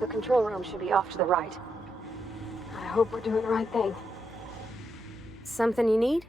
The control room should be off to the right. I hope we're doing the right thing. Something you need?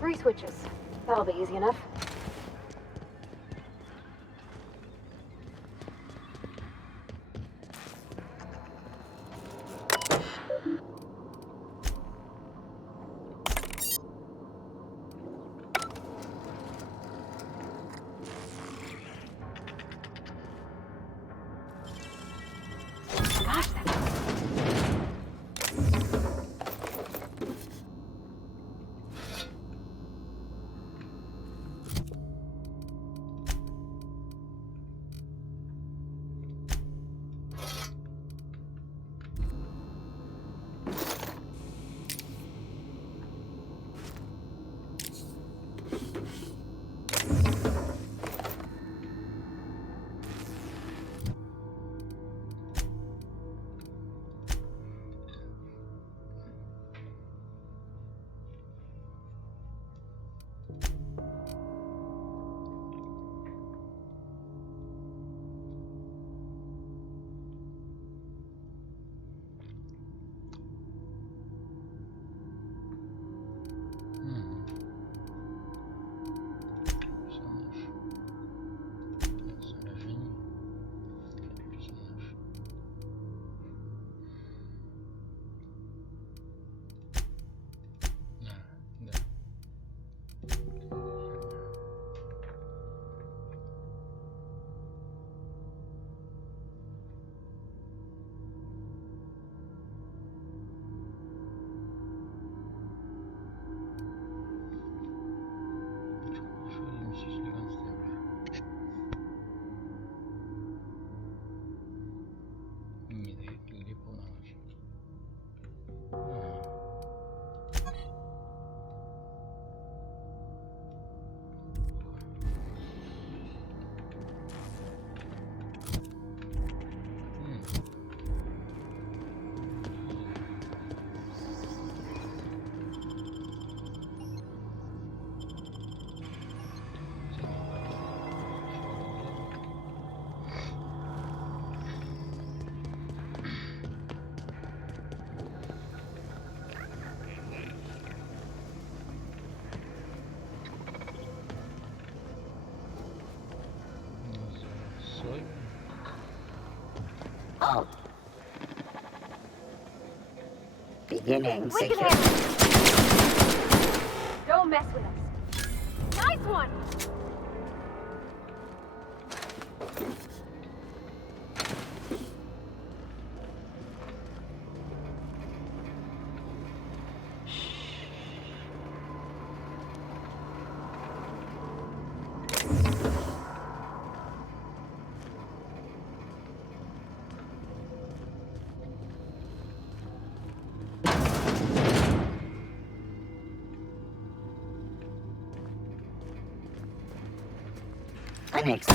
Three switches. That'll be easy enough. Gosh, that's... Oh. Beginning Look secure. at him! Don't mess with us. Nice one! Next.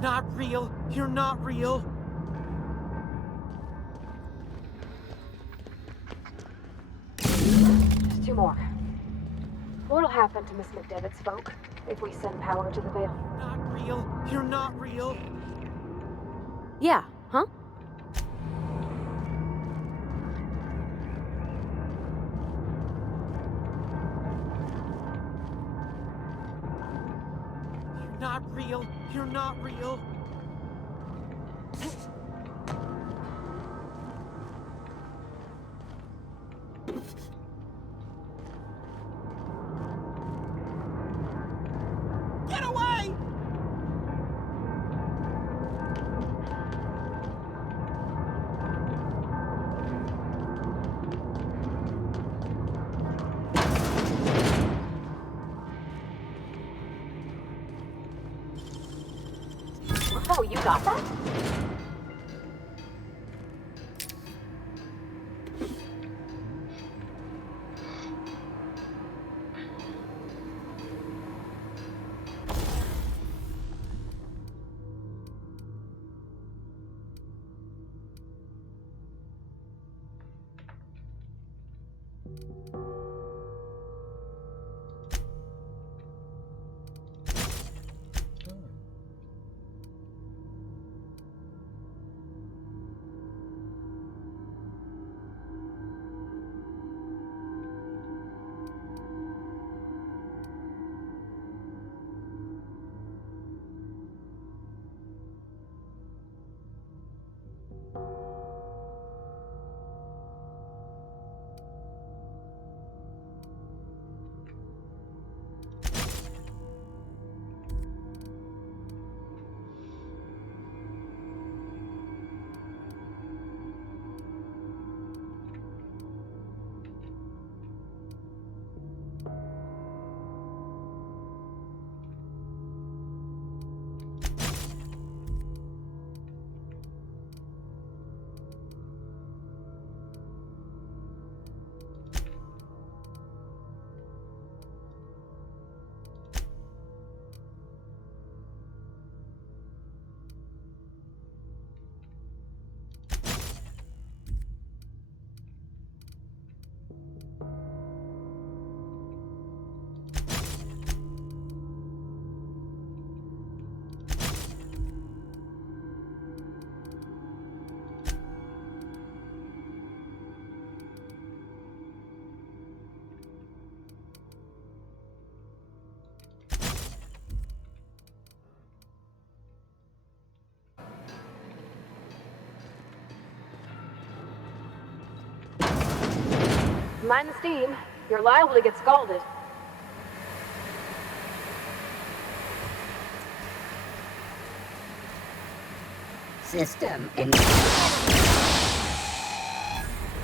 Not real. You're not real. Just two more. What'll happen to Miss McDevitt's folk if we send power to the Veil? Not real. You're not real. Yeah, huh? You're not real. You're not real. Get away! Oh, you got that? Mind the steam. You're liable to get scalded. System in.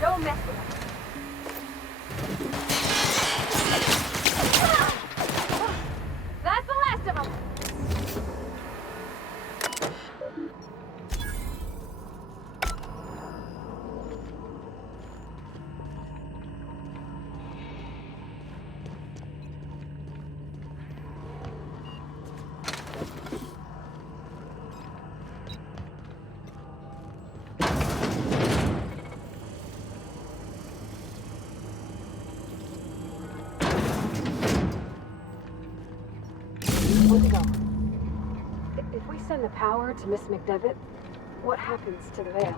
Don't mess with it. That's the last of them. If we send the power to Miss McDevitt, what happens to the veil?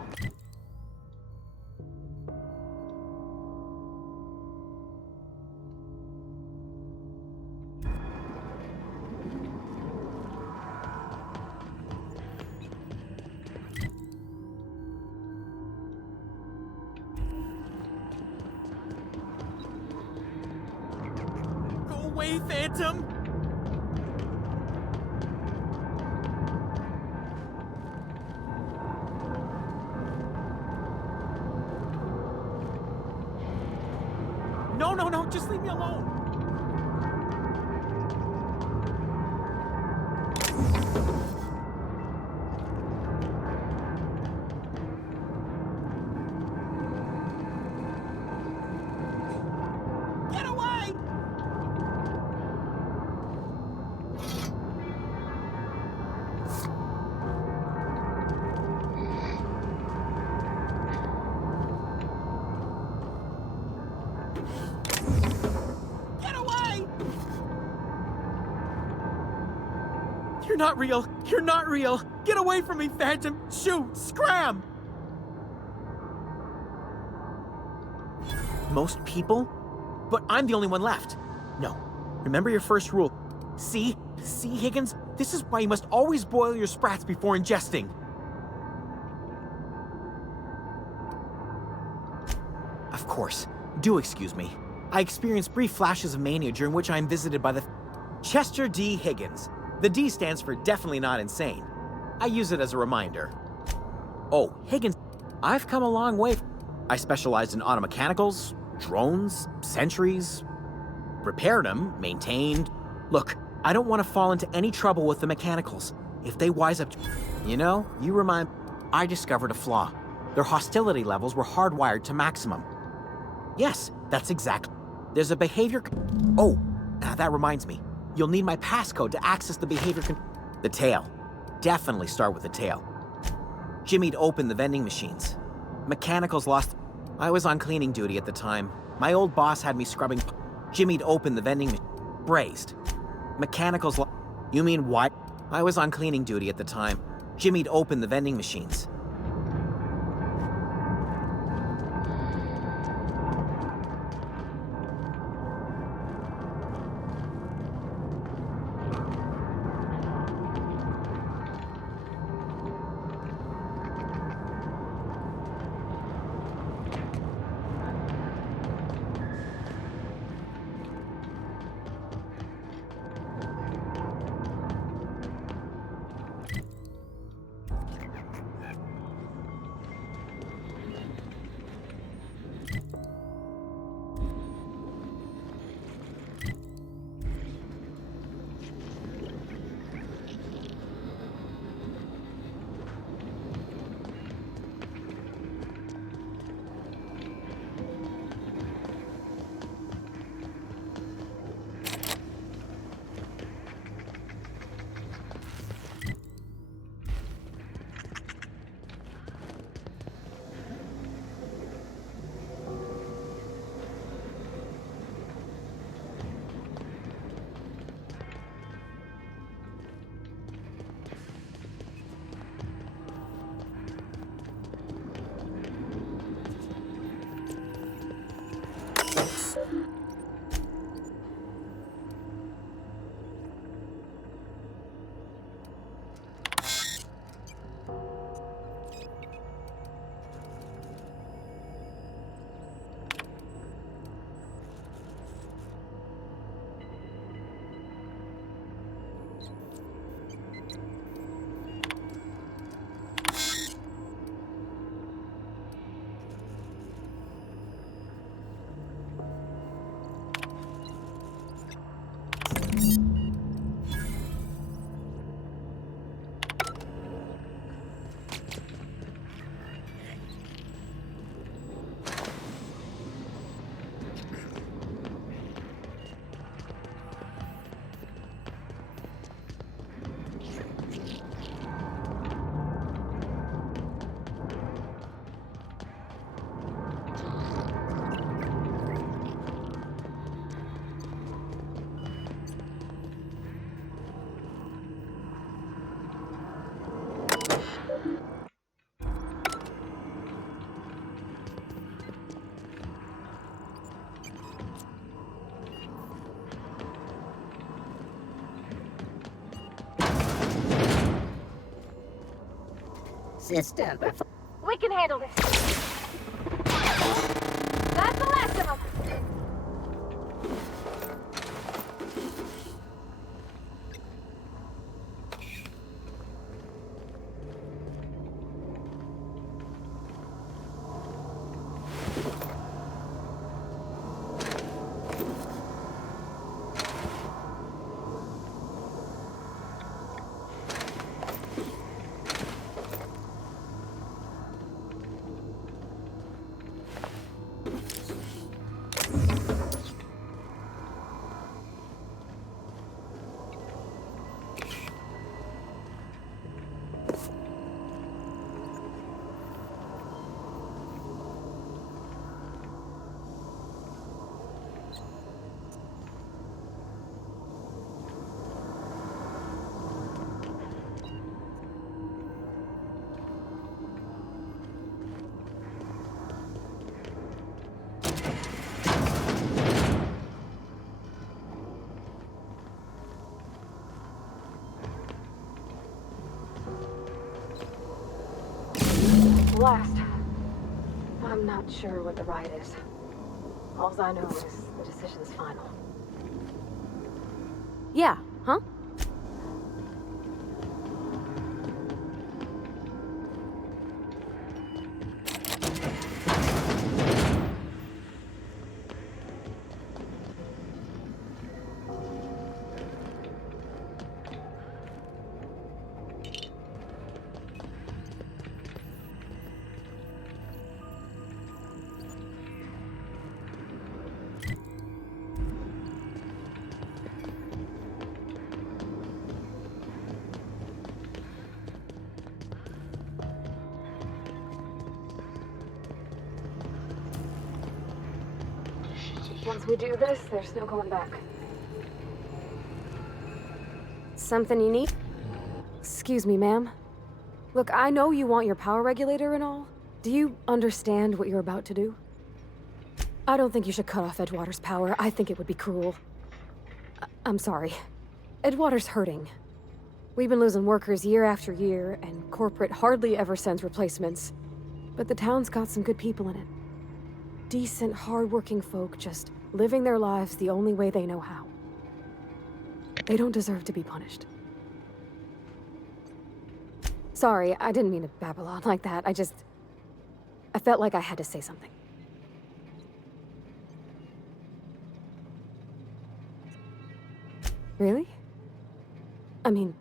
Go away, Phantom! No, just leave me alone! Get away! Get away! You're not real! You're not real! Get away from me, Phantom! Shoot! Scram! Most people? But I'm the only one left. No. Remember your first rule. See, Higgins? This is why you must always boil your sprats before ingesting. Of course. Do excuse me. I experience brief flashes of mania during which I am visited by the Chester D. Higgins. The D stands for definitely not insane. I use it as a reminder. Oh, Higgins, I've come a long way. I specialized in automechanicals, drones, sentries, repaired them, maintained. Look, I don't want to fall into any trouble with the mechanicals. If they wise up to... you remind... I discovered a flaw. Their hostility levels were hardwired to maximum. Yes, that's exact. There's a behavior... Oh, that reminds me. You'll need my passcode to access the behavior... The tail. Definitely start with the tail. Jimmy'd opened the vending machines. Mechanicals lost... I was on cleaning duty at the time. My old boss had me scrubbing... Jimmy'd opened the vending machine. Brazed. Mechanicals You mean what? I was on cleaning duty at the time. Jimmy'd opened the vending machines. System. We can handle this. That's the last of them. Last. I'm not sure what the right is. All I know is the decision's final. Yeah, huh? Once we do this, there's no going back. Something you need? Excuse me, ma'am. Look, I know you want your power regulator and all. Do you understand what you're about to do? I don't think you should cut off Edgewater's power. I think it would be cruel. I'm sorry. Edgewater's hurting. We've been losing workers year after year, and corporate hardly ever sends replacements. But the town's got some good people in it. Decent, hard-working folk just living their lives the only way they know how. They don't deserve to be punished. Sorry, I didn't mean to babble on like that. I felt like I had to say something. Really? I mean...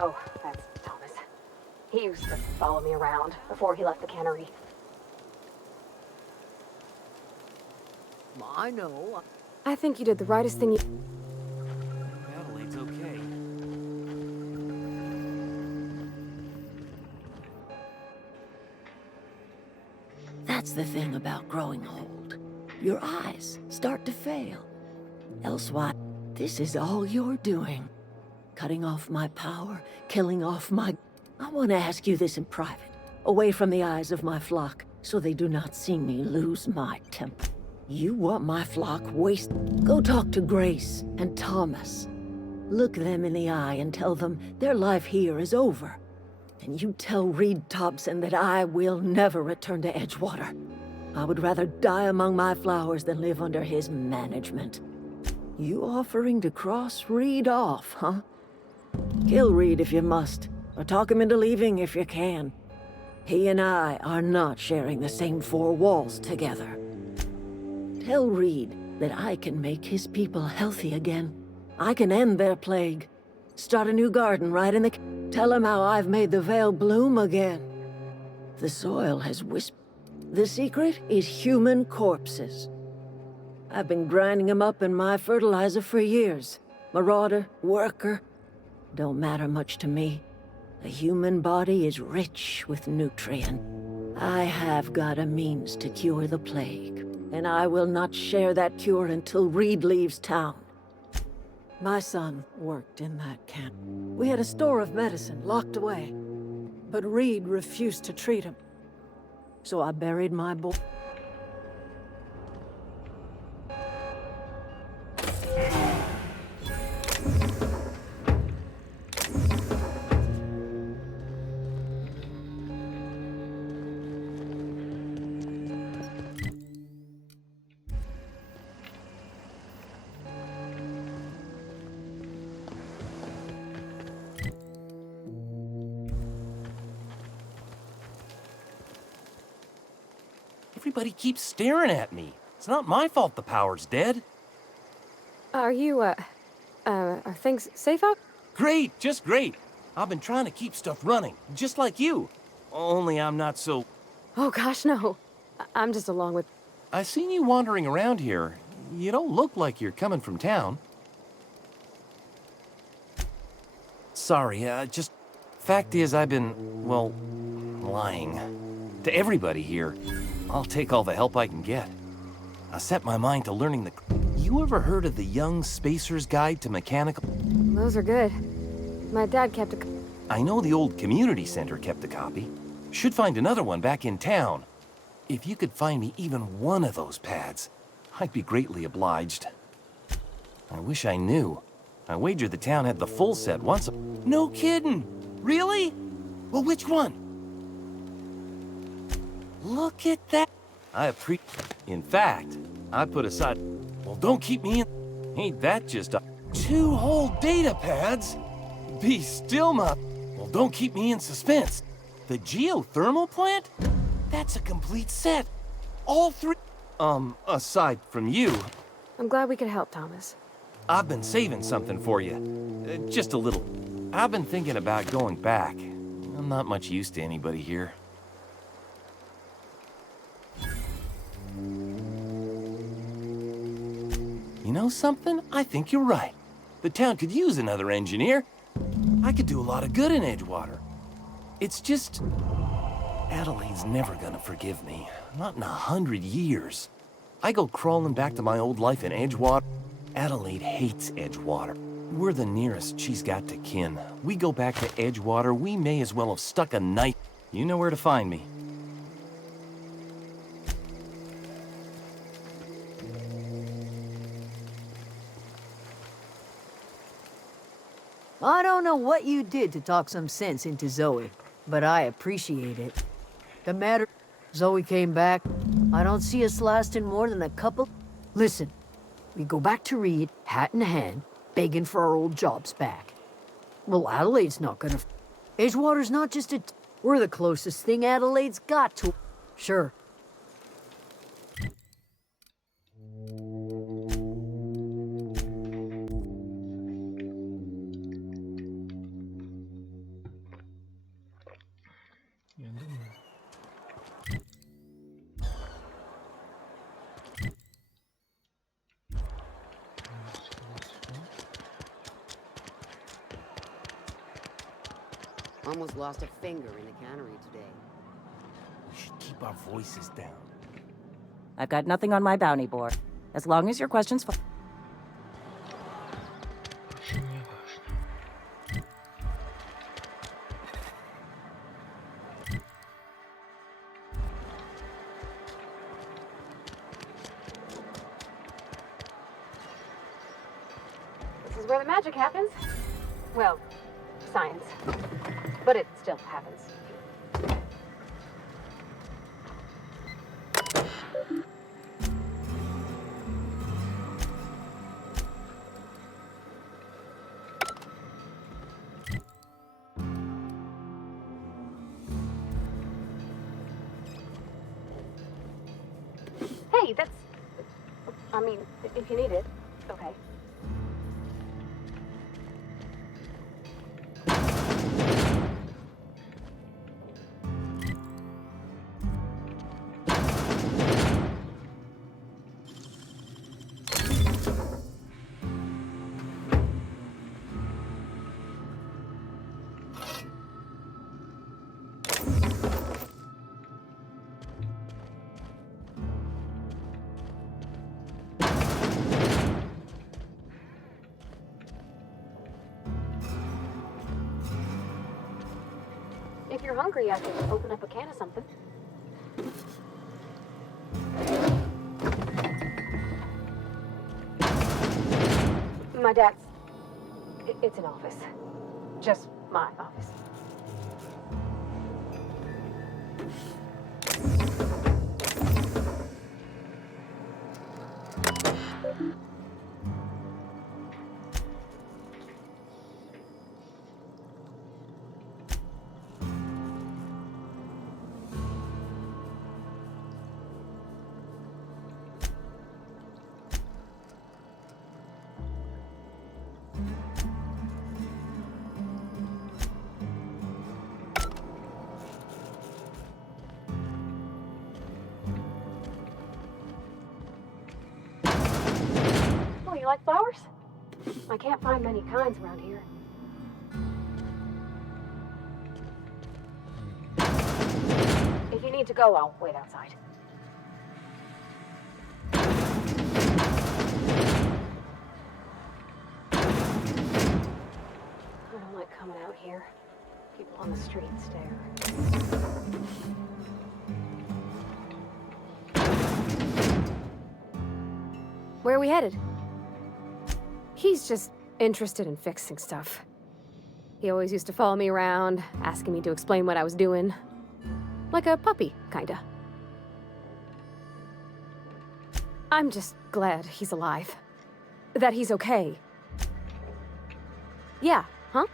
Oh, that's Thomas. He used to follow me around before he left the cannery. I know. I think you did the rightest thing you... Adelaide's okay. That's the thing about growing old. Your eyes start to fail. Else why, this is all you're doing. Cutting off my power, killing off my... I want to ask you this in private, away from the eyes of my flock, so they do not see me lose my temper. You want my flock waste... Go talk to Grace and Thomas. Look them in the eye and tell them their life here is over. And you tell Reed Thompson that I will never return to Edgewater. I would rather die among my flowers than live under his management. You offering to cross Reed off, huh? Kill Reed if you must, or talk him into leaving if you can. He and I are not sharing the same four walls together. Tell Reed that I can make his people healthy again. I can end their plague. Start a new garden right in the... Tell him how I've made the Vale bloom again. The soil has whispered. The secret is human corpses. I've been grinding them up in my fertilizer for years. Marauder, worker, don't matter much to me. The human body is rich with nutrient. I have got a means to cure the plague, and I will not share that cure until Reed leaves town. My son worked in that camp. We had a store of medicine locked away, but Reed refused to treat him. So I buried my boy. Everybody keeps staring at me. It's not my fault the power's dead. Are you, are things safe out? Great, just great. I've been trying to keep stuff running, just like you. Only I'm not so... Oh gosh, no. I'm just along with... I seen you wandering around here. You don't look like you're coming from town. Sorry, just... Fact is, I've been, well, lying. To everybody here. I'll take all the help I can get. I set my mind to learning the... You ever heard of the Young Spacer's Guide to Mechanical... Those are good. My dad kept a... I know the old community center kept a copy. Should find another one back in town. If you could find me even one of those pads, I'd be greatly obliged. I wish I knew. I wager the town had the full set once. No kidding! Really? Well, which one? Look at that! In fact, I put aside... Well, don't keep me in... Ain't that just a... 2 whole data pads? Be still, my... Well, don't keep me in suspense. The geothermal plant? That's a complete set. All 3... aside from you, I'm glad we could help, Thomas. I've been saving something for you. Just a little. I've been thinking about going back. I'm not much use to anybody here. You know something? I think you're right. The town could use another engineer. I could do a lot of good in Edgewater. It's just... Adelaide's never gonna forgive me. Not in 100 years. I go crawling back to my old life in Edgewater. Adelaide hates Edgewater. We're the nearest she's got to kin. We go back to Edgewater, we may as well have stuck a knife. You know where to find me. I don't know what you did to talk some sense into Zoe, but I appreciate it. The matter... Zoe came back. I don't see us lasting more than a couple... Listen, we go back to Reed, hat in hand, begging for our old jobs back. Well, Adelaide's not gonna... Edgewater's not just a... We're the closest thing Adelaide's got to... Sure. Almost lost a finger in the cannery today. We should keep our voices down. I've got nothing on my bounty board. As long as your questions... This is where the magic happens. Well, science. But it still happens. Hey, that's... I mean, if you need it, okay. If you're hungry, I can open up a can of something. My dad's... It's an office. Just my office. Oh, you like flowers? I can't find many kinds around here. If you need to go, I'll wait outside. I don't like coming out here. People on the street stare. Where are we headed? He's just interested in fixing stuff. He always used to follow me around, asking me to explain what I was doing. Like a puppy, kinda. I'm just glad he's alive. That he's okay. Yeah, huh?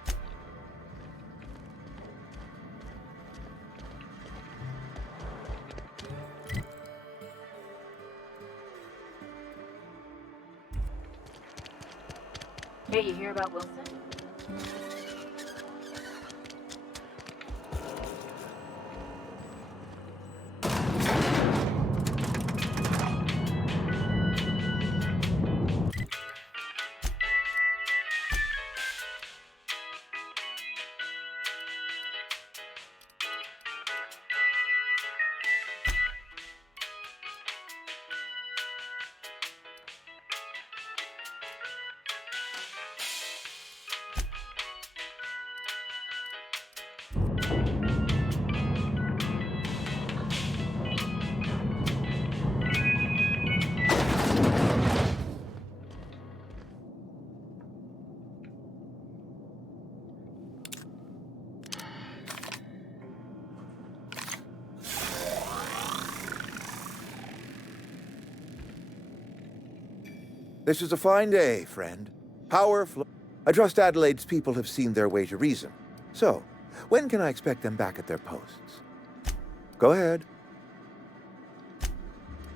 Hey, you hear about Wilson? This is a fine day, friend. Power flow. I trust Adelaide's people have seen their way to reason. So, when can I expect them back at their posts? Go ahead.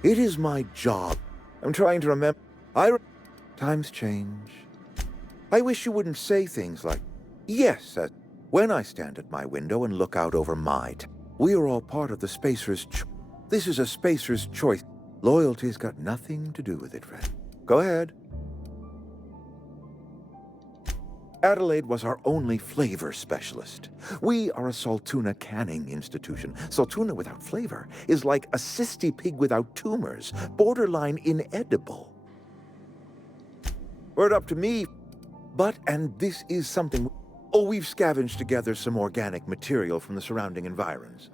It is my job. I'm trying to remember. Times change. I wish you wouldn't say things like, yes, when I stand at my window and look out over my we are all part of the Spacer's This is a Spacer's choice. Loyalty's got nothing to do with it, friend. Go ahead. Adelaide was our only flavor specialist. We are a Saltuna canning institution. Saltuna without flavor is like a cysty pig without tumors, borderline inedible. Were it up to me, and this is something... Oh, we've scavenged together some organic material from the surrounding environs.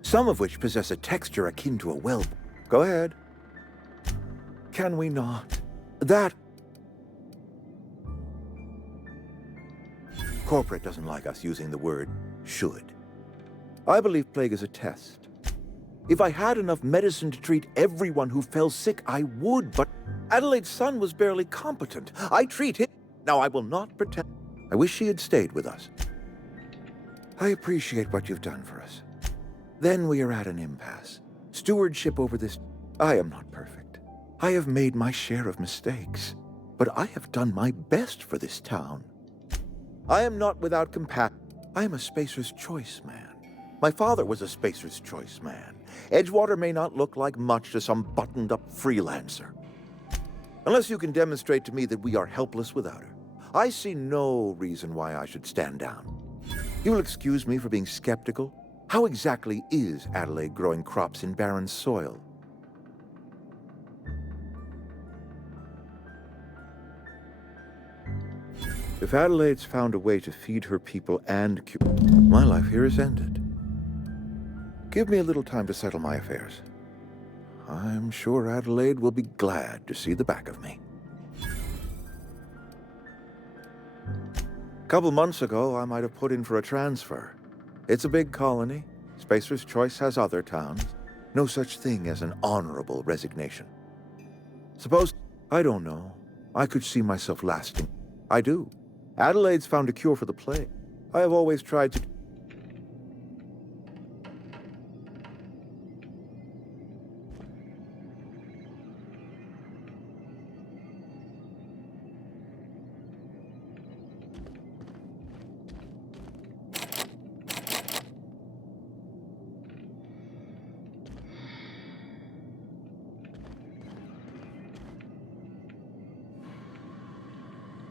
Some of which possess a texture akin to a well... Go ahead. Can we not? That... Corporate doesn't like us using the word should. I believe plague is a test. If I had enough medicine to treat everyone who fell sick, I would, but Adelaide's son was barely competent. I treat him. Now, I will not pretend. I wish she had stayed with us. I appreciate what you've done for us. Then we are at an impasse. Stewardship over this... I am not perfect. I have made my share of mistakes, but I have done my best for this town. I am not without compassion. I am a Spacer's Choice man. My father was a Spacer's Choice man. Edgewater may not look like much to some buttoned-up freelancer. Unless you can demonstrate to me that we are helpless without her, I see no reason why I should stand down. You will excuse me for being skeptical. How exactly is Adelaide growing crops in barren soil? If Adelaide's found a way to feed her people and cure... My life here is ended. Give me a little time to settle my affairs. I'm sure Adelaide will be glad to see the back of me. A couple months ago, I might have put in for a transfer. It's a big colony. Spacer's Choice has other towns. No such thing as an honorable resignation. Suppose... I don't know. I could see myself lasting. I do. Adelaide's found a cure for the plague. I have always tried to...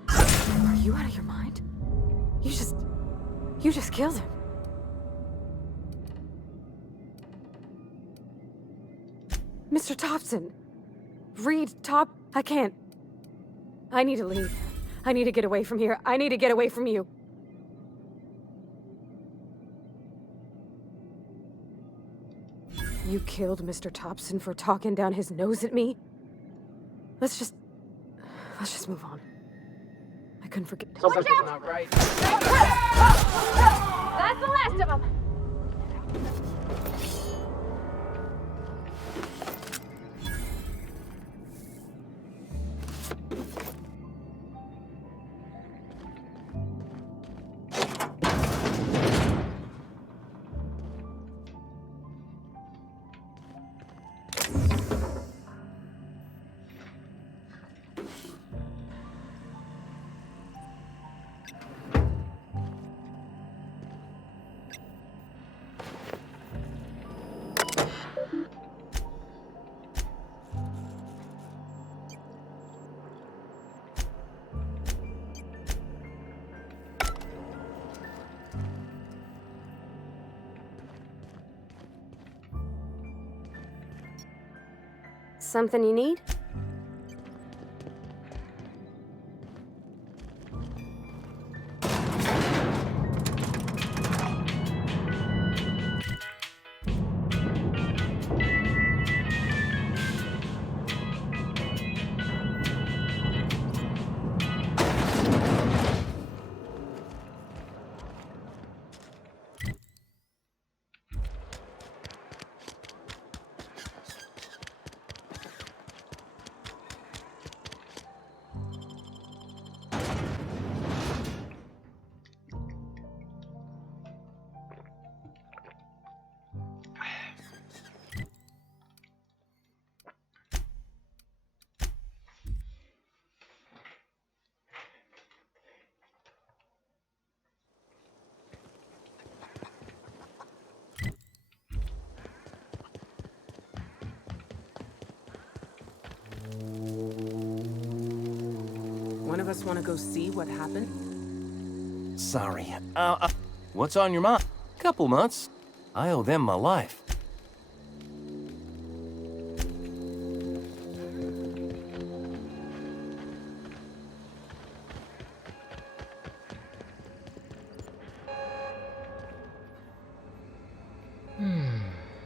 Are you out of your mind? You just killed him. Mr. Thompson. I can't. I need to leave. I need to get away from here. I need to get away from you. You killed Mr. Thompson for talking down his nose at me? Let's just move on. I couldn't forget. Something's not right. That's the last of them! Something you need? One of us want to go see what happened? Sorry. What's on your mind? Couple months. I owe them my life.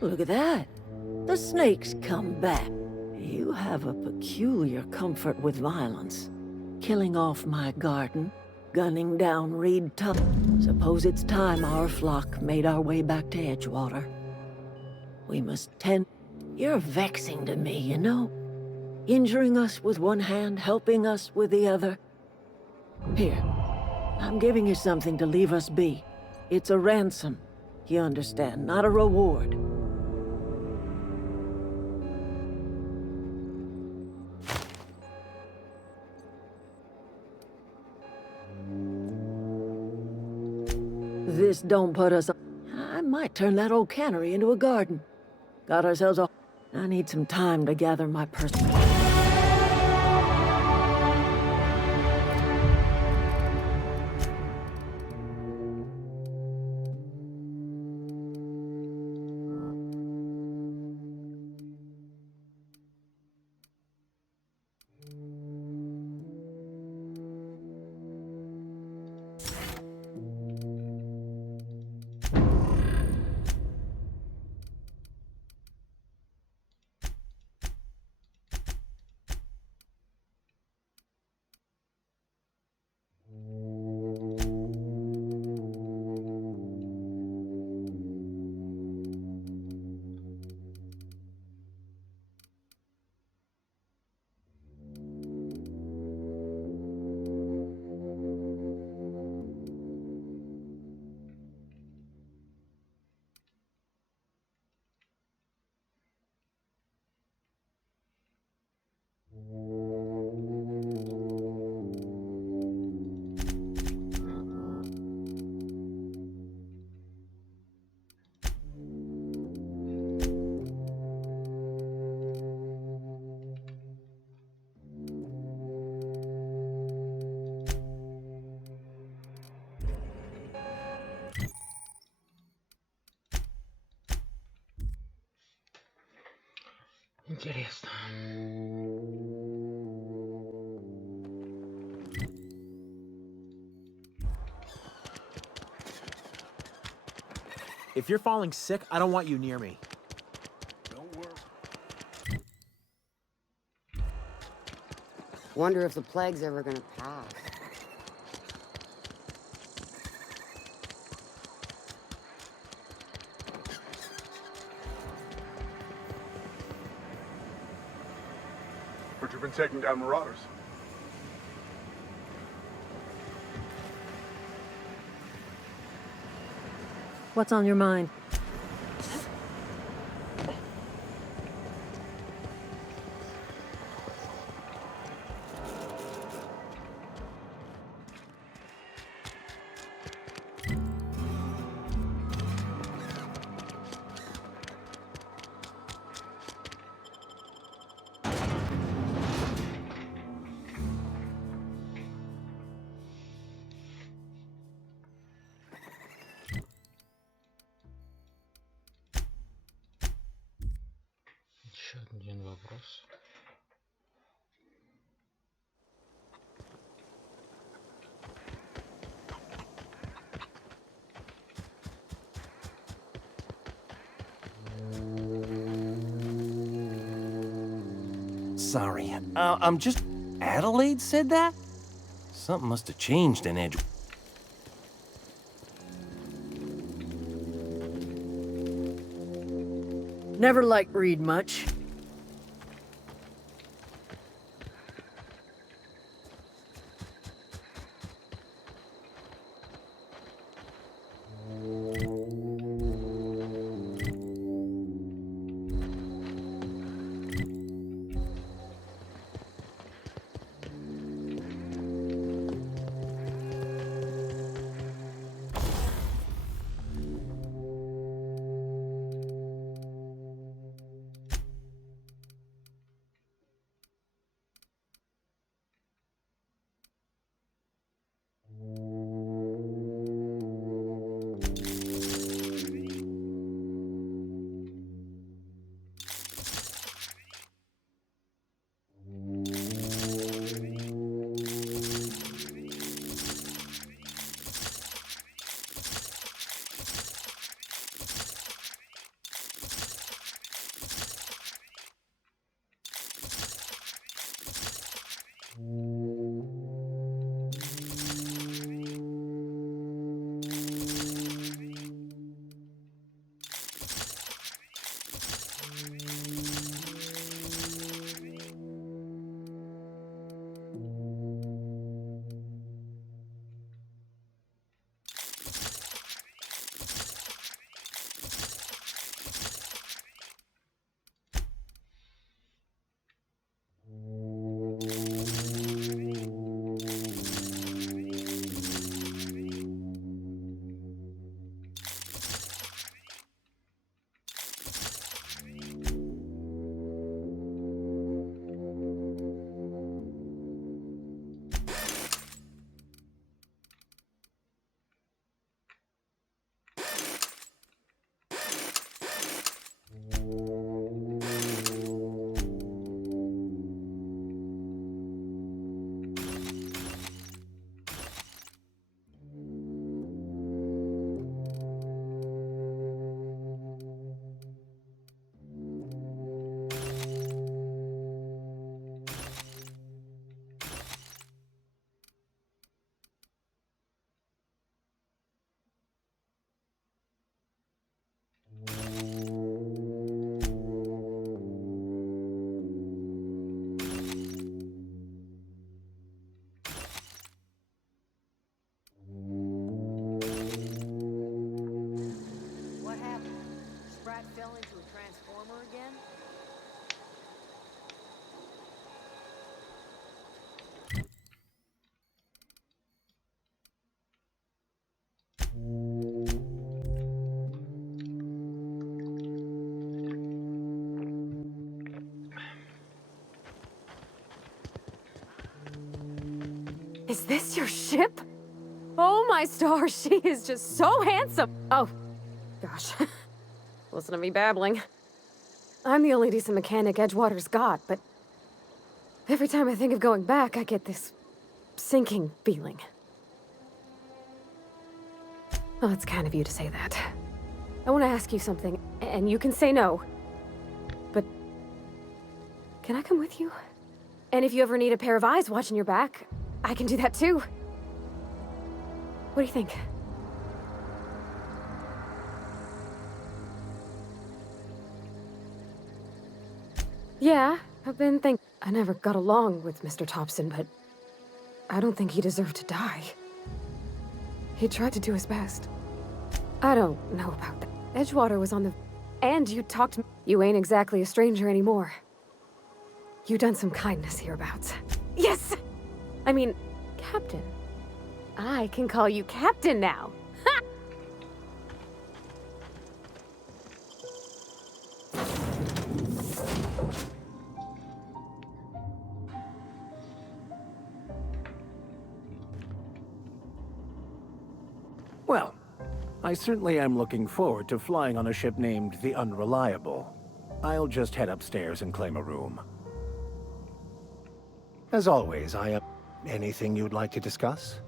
Look at that. The snake's come back. You have a peculiar comfort with violence. Killing off my garden, gunning down Reed Tuck. Suppose it's time our flock made our way back to Edgewater. We must tend... You're vexing to me, you know? Injuring us with one hand, helping us with the other. Here, I'm giving you something to leave us be. It's a ransom, you understand, not a reward. This don't put us... I might turn that old cannery into a garden. Got ourselves a... I need some time to gather my person. Интересно. If you're falling sick, I don't want you near me. Don't worry. Wonder if the plague's ever gonna pass. But you've been taking down marauders. What's on your mind? Еще один вопрос. Sorry. I'm just... Adelaide said that? Something must have changed in Edgewater. Never liked Reed much. What happened? Sprat fell into a transformer again? Is this your ship? Oh my stars, she is just so handsome. Oh, gosh. Listen to me babbling. I'm the only decent mechanic Edgewater's got, but every time I think of going back, I get this sinking feeling. Well, it's kind of you to say that. I want to ask you something, and you can say no. But can I come with you? And if you ever need a pair of eyes watching your back, I can do that too. What do you think? Yeah, I've been thinking. I never got along with Mr. Thompson, but I don't think he deserved to die. He tried to do his best. I don't know about that. Edgewater was on the... And you talked... You ain't exactly a stranger anymore. You done some kindness hereabouts. Yes! I mean, Captain. I can call you Captain now. Ha! Well, I certainly am looking forward to flying on a ship named the Unreliable. I'll just head upstairs and claim a room. As always, anything you'd like to discuss?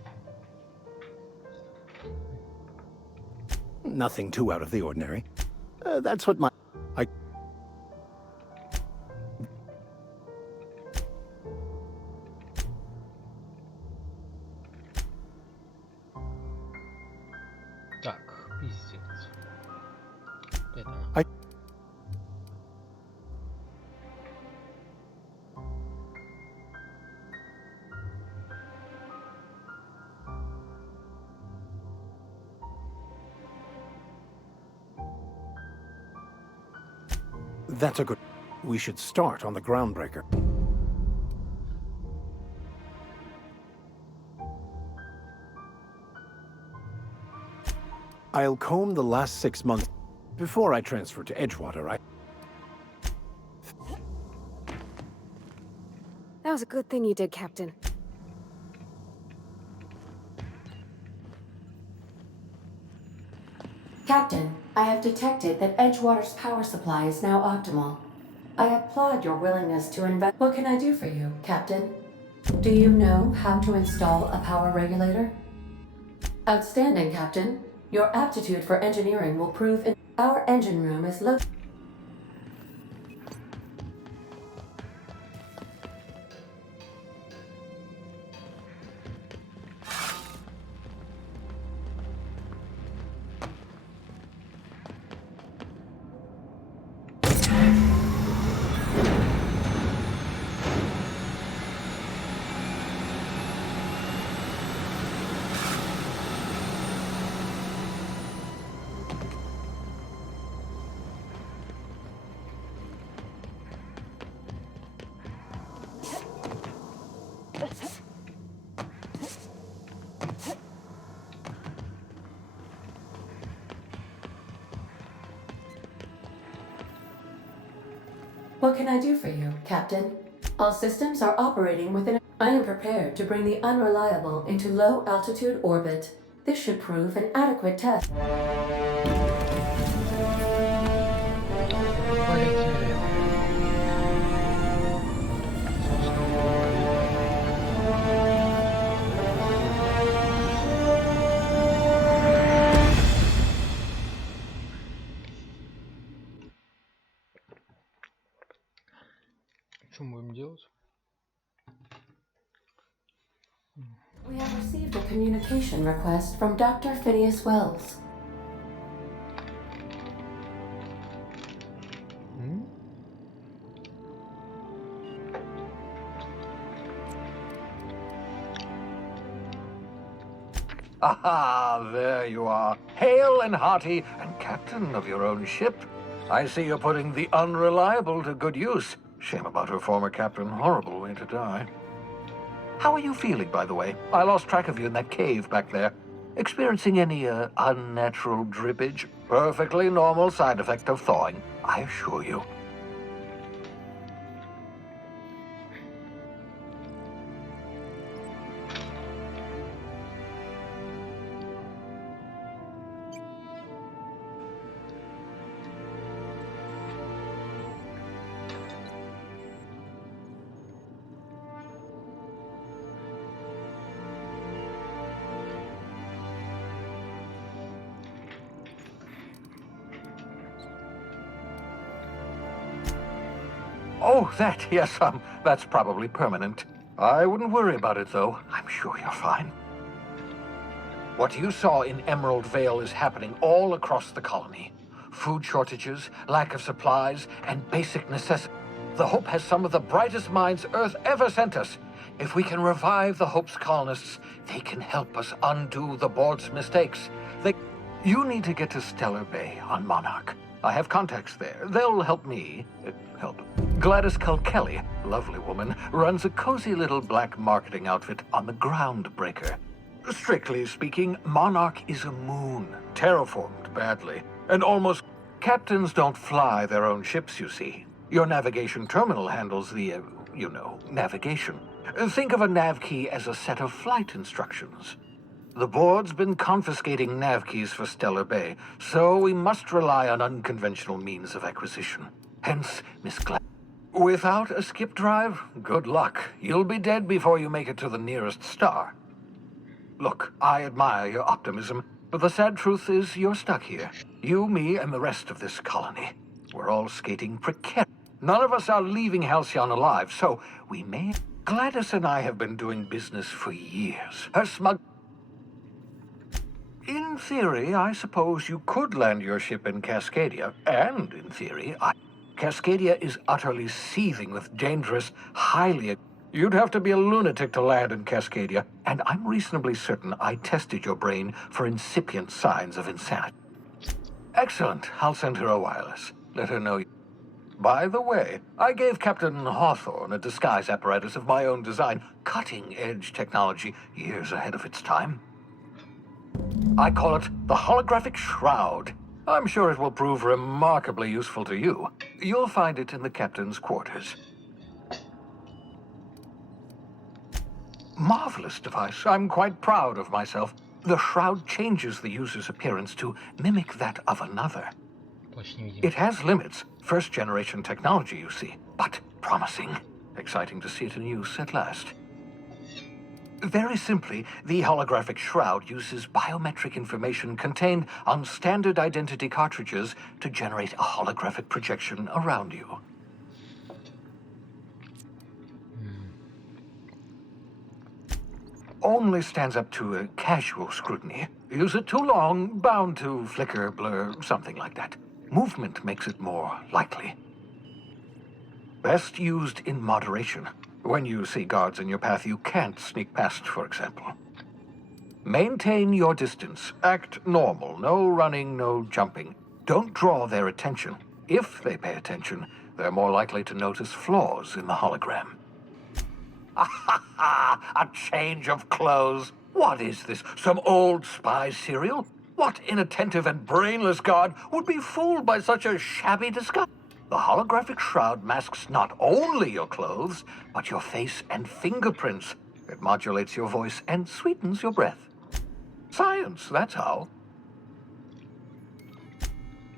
Nothing too out of the ordinary. That's what I... Так, пиздец. Это... That's a good... We should start on the groundbreaker. I'll comb the last 6 months before I transfer to Edgewater, right? That was a good thing you did, Captain. Captain, I have detected that Edgewater's power supply is now optimal. I applaud your willingness to invest. What can I do for you, Captain? Do you know how to install a power regulator? Outstanding, Captain. Your aptitude for engineering will prove in our engine room is located. What can I do for you, Captain? All systems are operating within. I am prepared to bring the unreliable into low-altitude orbit. This should prove an adequate test. Полетели. Что мы будем делать? We have received a communication request from Dr. Phineas Wells. Aha, there you are, hale and hearty, and captain of your own ship. I see you're putting the unreliable to good use. Shame about her former captain, horrible way to die. How are you feeling, by the way? I lost track of you in that cave back there. Experiencing any, unnatural drippage? Perfectly normal side effect of thawing, I assure you. Oh, that, yes, that's probably permanent. I wouldn't worry about it, though. I'm sure you're fine. What you saw in Emerald Vale is happening all across the colony. Food shortages, lack of supplies, and basic necessities. The Hope has some of the brightest minds Earth ever sent us. If we can revive the Hope's colonists, they can help us undo the board's mistakes. You need to get to Stellar Bay on Monarch. I have contacts there. They'll help me. Help. Gladys Kelly, lovely woman, runs a cozy little black marketing outfit on the Groundbreaker. Strictly speaking, Monarch is a moon, terraformed badly, and almost... Captains don't fly their own ships, you see. Your navigation terminal handles the, navigation. Think of a nav key as a set of flight instructions. The board's been confiscating nav keys for Stellar Bay, so we must rely on unconventional means of acquisition. Hence, Miss Without a skip drive, good luck. You'll be dead before you make it to the nearest star. Look, I admire your optimism, but the sad truth is you're stuck here. You, me, and the rest of this colony. We're all skating precarious. None of us are leaving Halcyon alive, so we may... Gladys and I have been doing business for years. Her smug... In theory, I suppose you could land your ship in Cascadia, and in theory, Cascadia is utterly seething with dangerous, highly... You'd have to be a lunatic to land in Cascadia, and I'm reasonably certain I tested your brain for incipient signs of insanity. Excellent. I'll send her a wireless. Let her know. By the way, I gave Captain Hawthorne a disguise apparatus of my own design, cutting-edge technology, years ahead of its time. I call it the Holographic Shroud. I'm sure it will prove remarkably useful to you. You'll find it in the captain's quarters. Marvelous device. I'm quite proud of myself. The shroud changes the user's appearance to mimic that of another. It has limits. First-generation technology, you see, but promising. Exciting to see it in use at last. Very simply, the holographic shroud uses biometric information contained on standard identity cartridges to generate a holographic projection around you. Only stands up to a casual scrutiny. Use it too long, bound to flicker, blur, something like that. Movement makes it more likely. Best used in moderation. When you see guards in your path you can't sneak past, for example. Maintain your distance. Act normal. No running, no jumping. Don't draw their attention. If they pay attention, they're more likely to notice flaws in the hologram. A change of clothes. What is this? Some old spy serial? What inattentive and brainless guard would be fooled by such a shabby disguise? The holographic shroud masks not only your clothes, but your face and fingerprints. It modulates your voice and sweetens your breath. Science, that's how.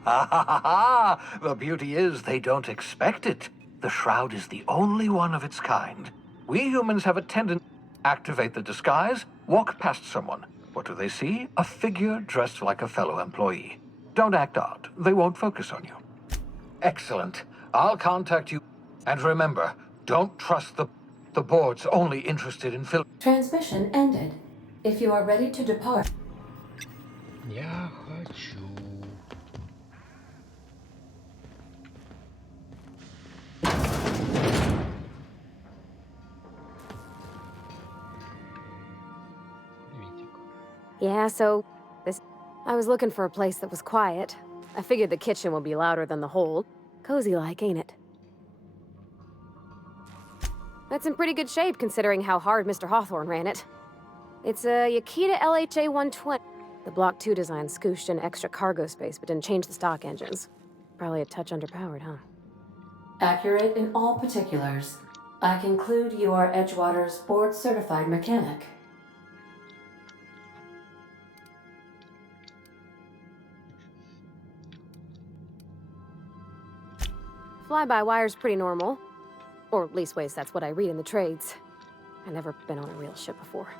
Ha ha ha ha! The beauty is they don't expect it. The shroud is the only one of its kind. We humans have a tendency to activate the disguise, walk past someone. What do they see? A figure dressed like a fellow employee. Don't act odd. They won't focus on you. Excellent. I'll contact you. And remember, don't trust the board's only interested in Transmission ended. If you are ready to depart. Я хочу. Yeah, so I was looking for a place that was quiet. I figured the kitchen will be louder than the hold. Cozy like, ain't it? That's in pretty good shape considering how hard Mr. Hawthorne ran it. It's a Yakita LHA 120. The Block 2 design scooshed in extra cargo space but didn't change the stock engines. Probably a touch underpowered, huh? Accurate in all particulars. I conclude you are Edgewater's board-certified mechanic. Fly-by-wire's pretty normal. Or leastways, that's what I read in the trades. I've never been on a real ship before.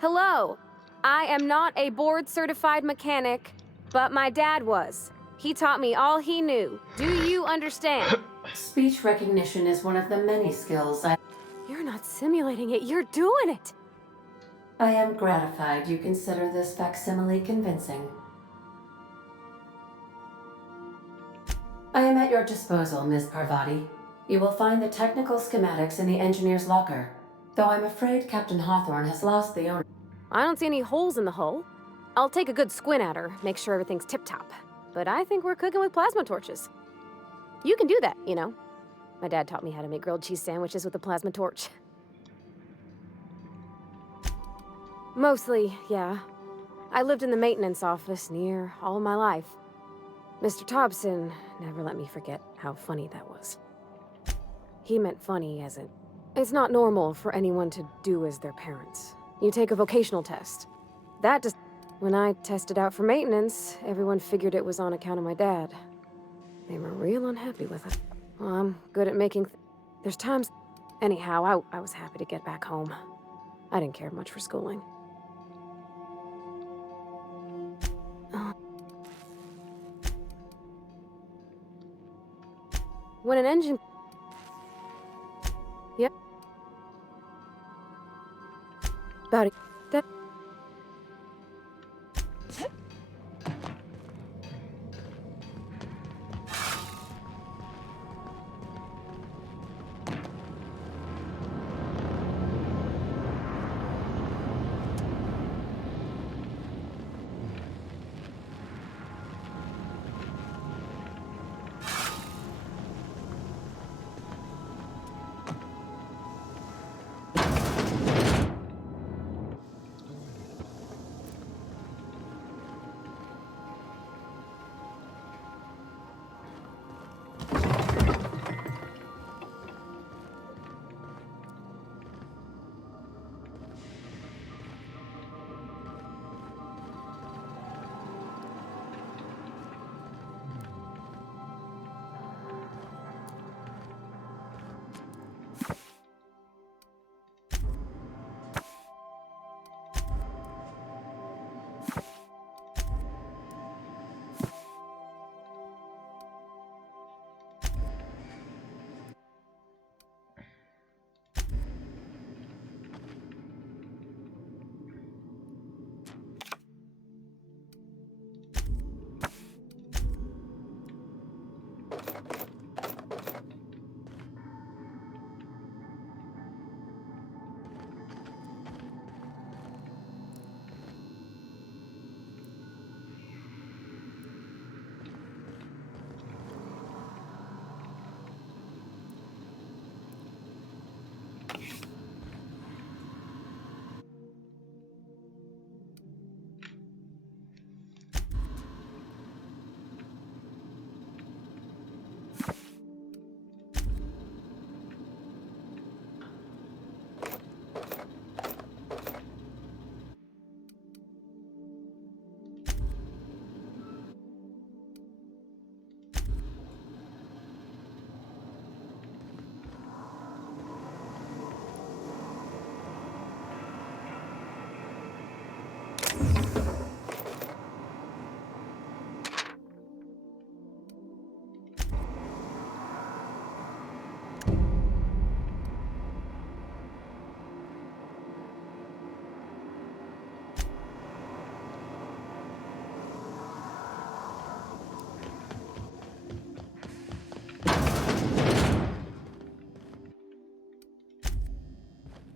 Hello! I am not a board-certified mechanic, but my dad was. He taught me all he knew. Do you understand? Speech recognition is one of the many skills You're not simulating it, you're doing it! I am gratified you consider this facsimile convincing. I am at your disposal, Ms. Parvati. You will find the technical schematics in the engineer's locker, though I'm afraid Captain Hawthorne has lost the owner. I don't see any holes in the hull. I'll take a good squint at her, make sure everything's tip-top. But I think we're cooking with plasma torches. You can do that, you know. My dad taught me how to make grilled cheese sandwiches with a plasma torch. Mostly, yeah. I lived in the maintenance office near all of my life. Mr. Thompson never let me forget how funny that was. He meant funny as in, it's not normal for anyone to do as their parents. You take a vocational test. That just... When I tested out for maintenance, everyone figured it was on account of my dad. They were real unhappy with it. Well, I'm good at making... There's times... Anyhow, I was happy to get back home. I didn't care much for schooling. When an engine... Yep. About it. That...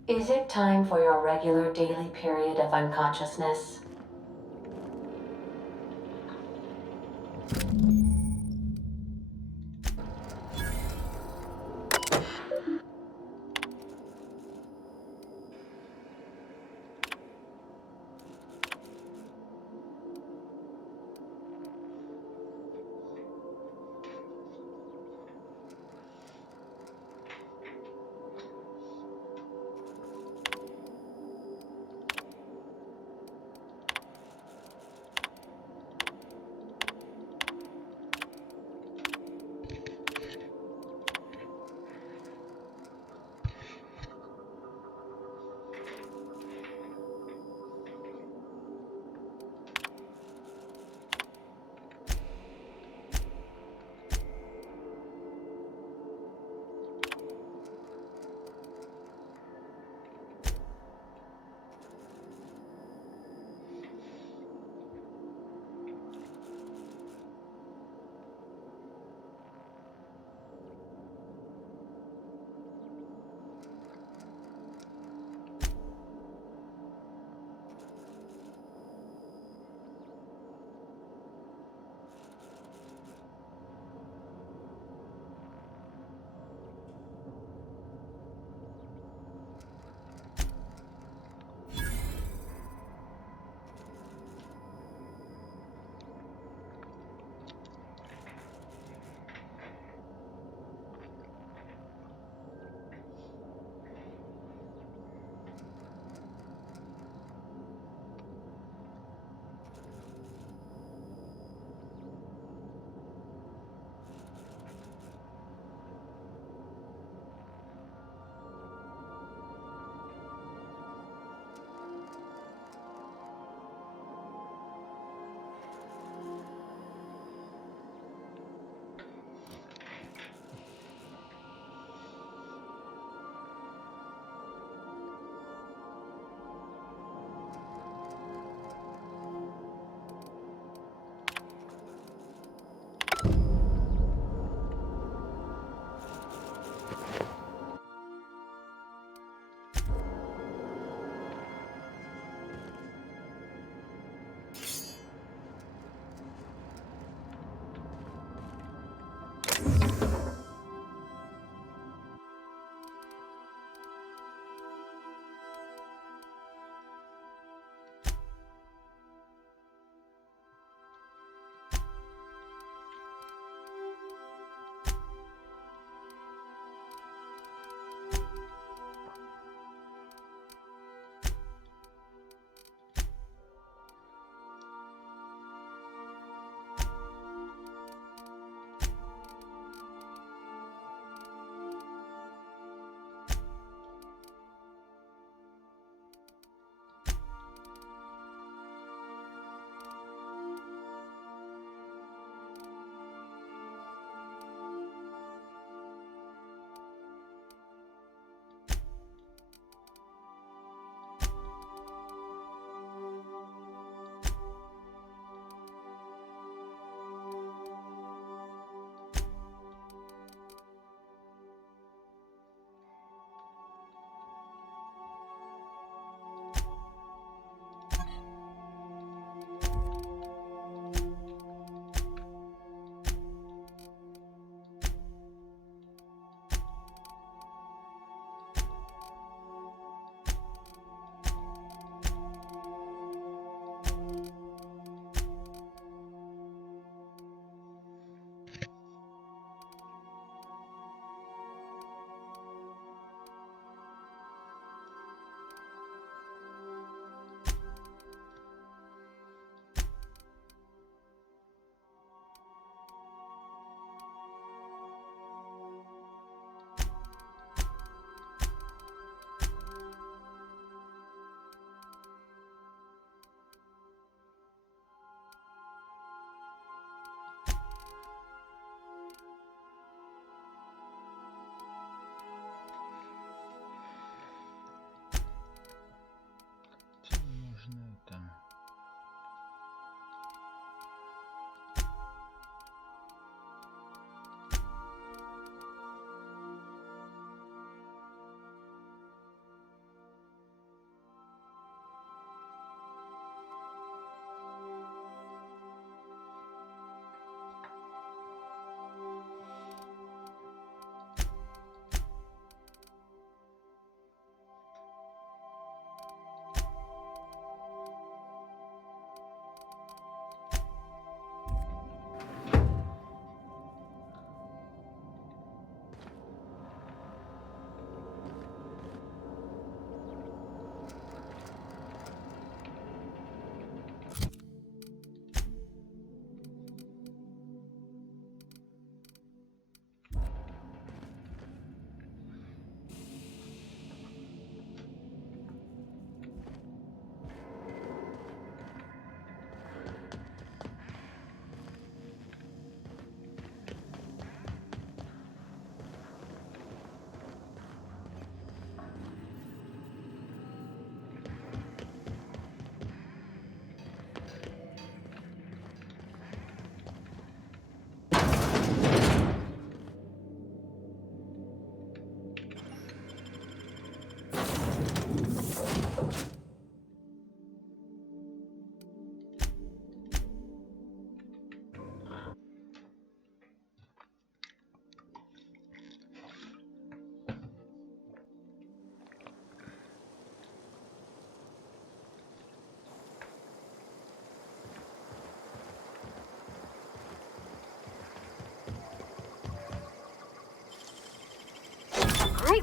Is it time for your regular daily period of unconsciousness?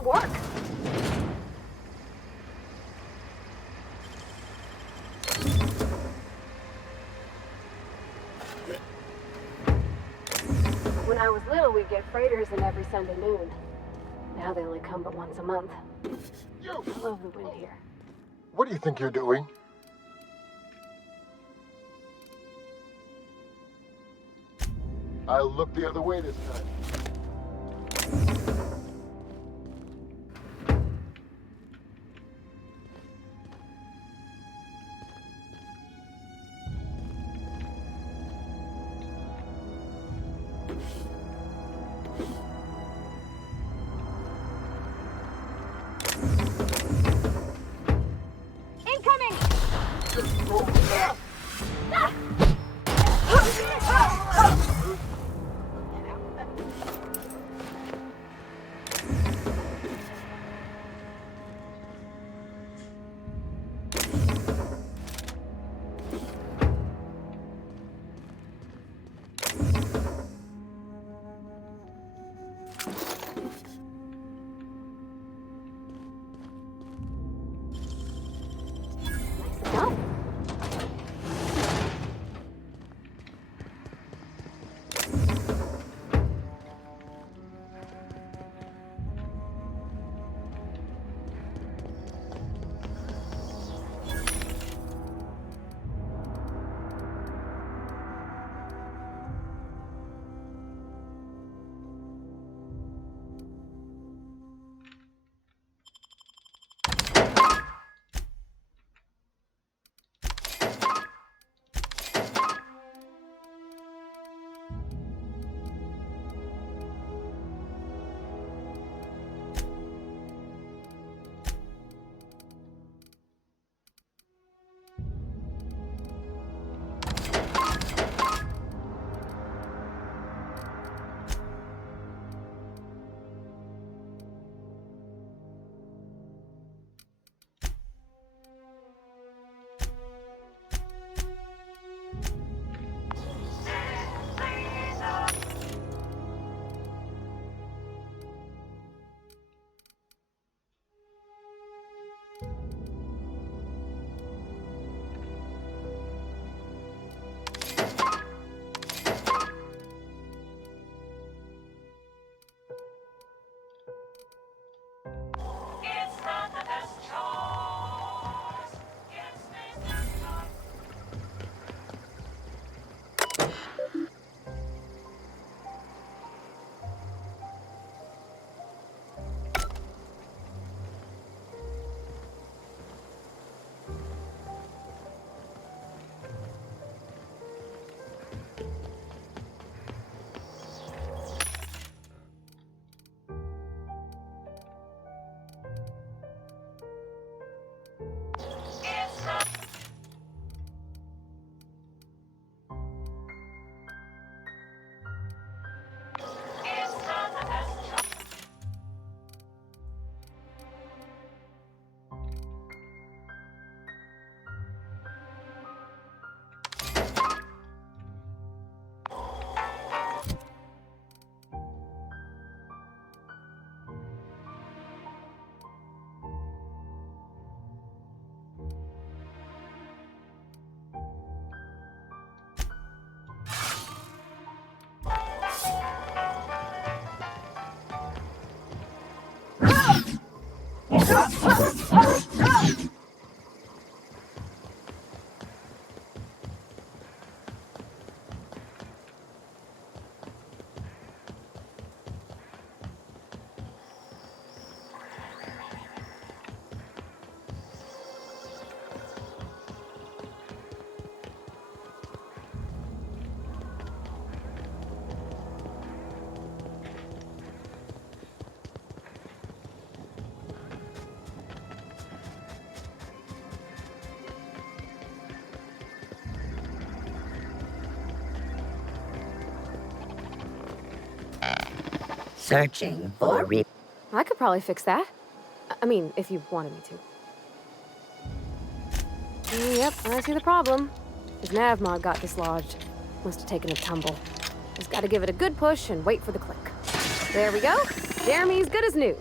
it work. When I was little, we'd get freighters in every Sunday noon. Now they only come but once a month. I love the wind here. What do you think you're doing? I'll look the other way this time. Searching for I could probably fix that. I mean, if you wanted me to. Yep, I see the problem. His nav mod got dislodged. Must have taken a tumble. Just gotta give it a good push and wait for the click. There we go. Jeremy's good as new.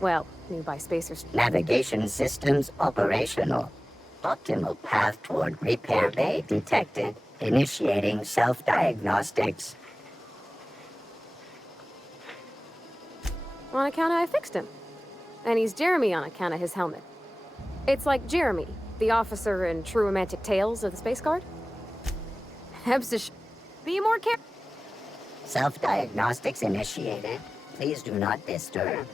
Well, nearby spacers. Navigation systems operational. Optimal path toward repair bay detected. Initiating self-diagnostics. On account of I fixed him. And he's Jeremy on account of his helmet. It's like Jeremy, the officer in True Romantic Tales of the Space Guard. Hebs is be more careful. Self-diagnostics initiated. Please do not disturb.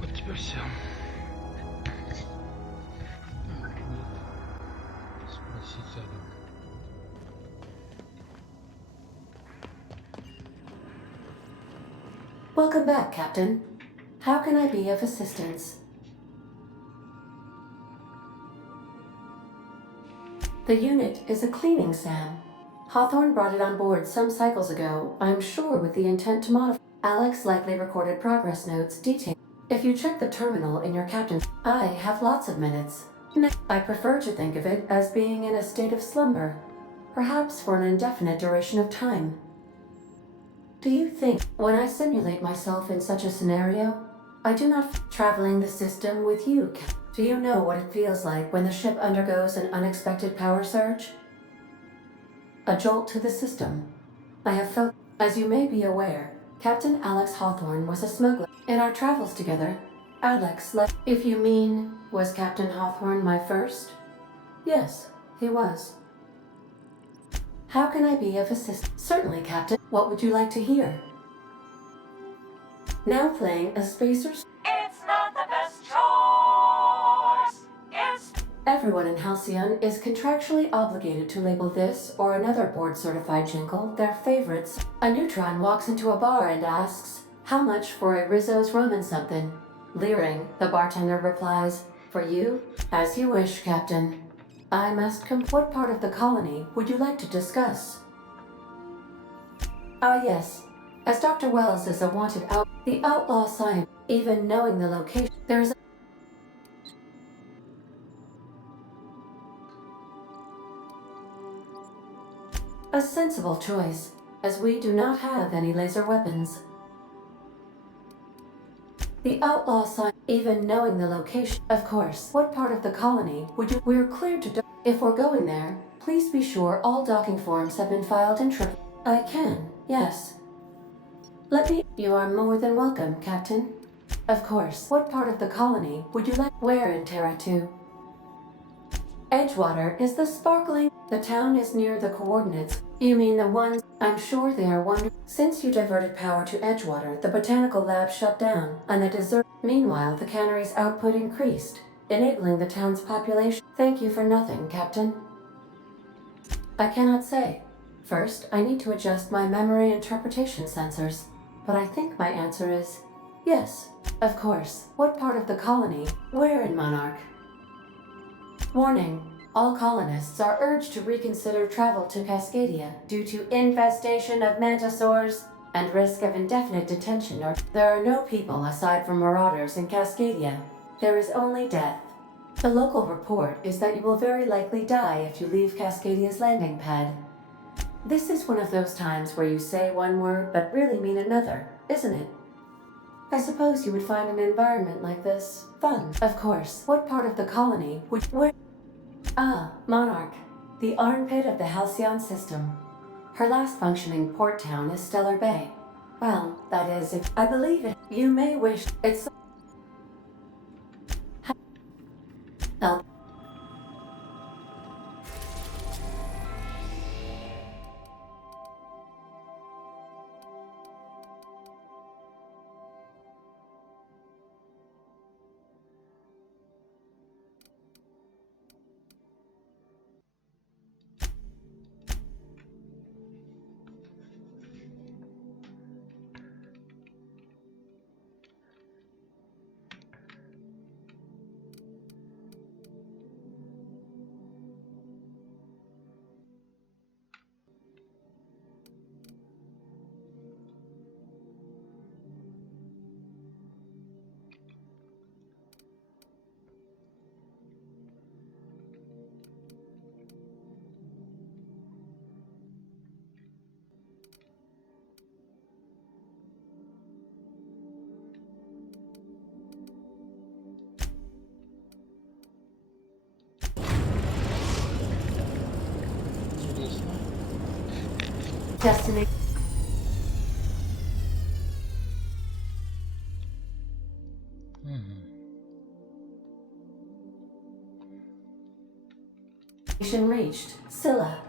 Вот теперь все. Спросить рядом. Welcome back, Captain. How can I be of assistance? The unit is a cleaning SAM. Hawthorne brought it on board some cycles ago, I'm sure with the intent to modify. Alex likely recorded progress notes detailing. If you check the terminal in your captain's, I have lots of minutes. I prefer to think of it as being in a state of slumber, perhaps for an indefinite duration of time. Do you think, when I simulate myself in such a scenario, I do not traveling the system with you? Do you know what it feels like when the ship undergoes an unexpected power surge? A jolt to the system. I have felt, as you may be aware, Captain Alex Hawthorne was a smuggler. In our travels together, Alex left. If you mean, was Captain Hawthorne my first? Yes, he was. How can I be of assistance? Certainly, Captain. What would you like to hear? Now playing a spacer's. It's not the best choice. It's Everyone in Halcyon is contractually obligated to label this or another board-certified jingle their favorites. A neutron walks into a bar and asks, "How much for a Rizzo's rum and something?" Leering, the bartender replies, "For you? As you wish, Captain. I must What part of the colony would you like to discuss?" Ah, yes. As Dr. Wells is a wanted the outlaw scientist, even knowing the location, there's a sensible choice, as we do not have any laser weapons. The outlaw sign, even knowing the location. Of course, what part of the colony would you? We're cleared to dock. If we're going there, please be sure all docking forms have been filed in trip. I can, yes. Let me. You are more than welcome, Captain. Of course, what part of the colony would you like? Where in Terra 2? Edgewater is the sparkling. The town is near the coordinates. You mean the ones? I'm sure they are wonderful. Since you diverted power to Edgewater, the botanical lab shut down, and the desert. Meanwhile, the cannery's output increased, enabling the town's population. Thank you for nothing, Captain. I cannot say. First, I need to adjust my memory interpretation sensors, but I think my answer is yes. Of course. What part of the colony? Where in Monarch? Warning. All colonists are urged to reconsider travel to Cascadia due to infestation of mantisaurs and risk of indefinite detention. Or there are no people aside from marauders in Cascadia. There is only death. The local report is that you will very likely die if you leave Cascadia's landing pad. This is one of those times where you say one word but really mean another, isn't it? I suppose you would find an environment like this fun. Of course. What part of the colony would where? Ah, Monarch, the armpit of the Halcyon system. Her last functioning port town is Stellar Bay. Well, that is, if I believe it. You may wish it's. Help. Destination reached. Scylla.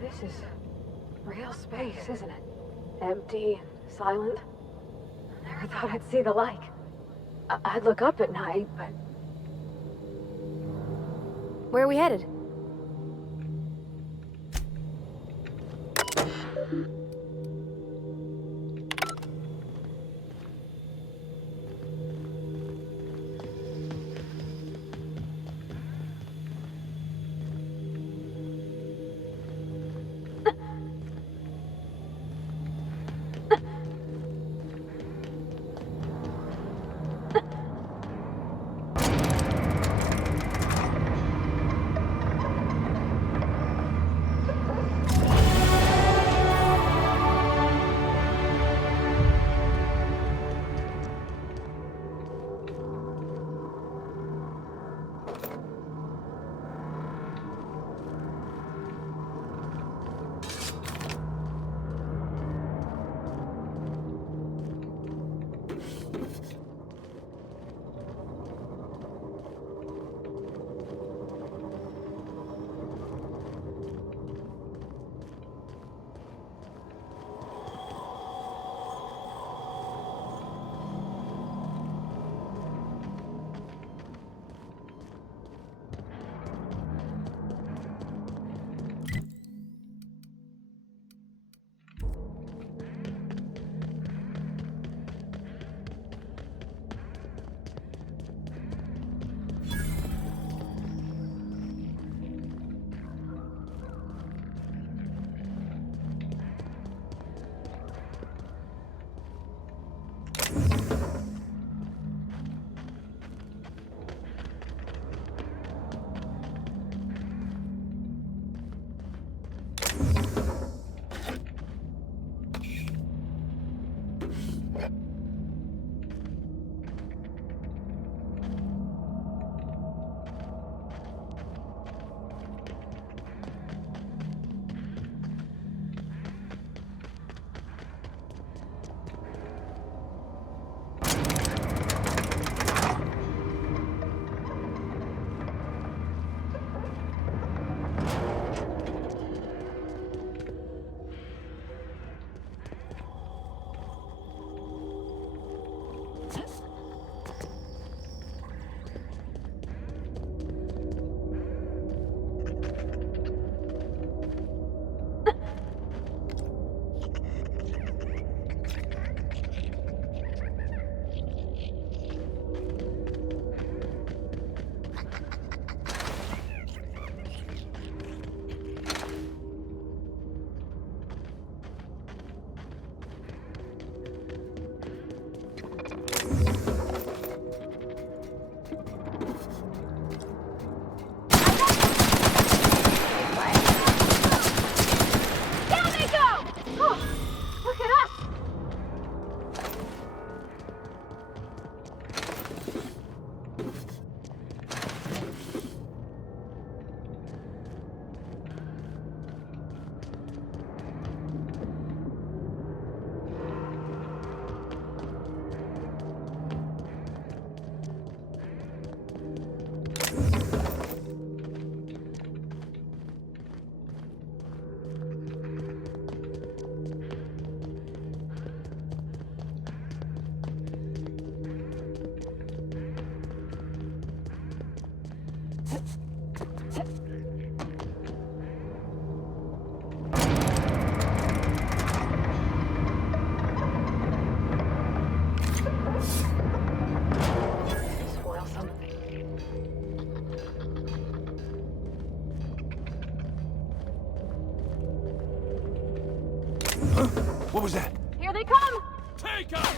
This is real space, isn't it? Empty, silent. Never thought I'd see the like. I'd look up at night, but... Where are we headed? What was that? Here they come! Take them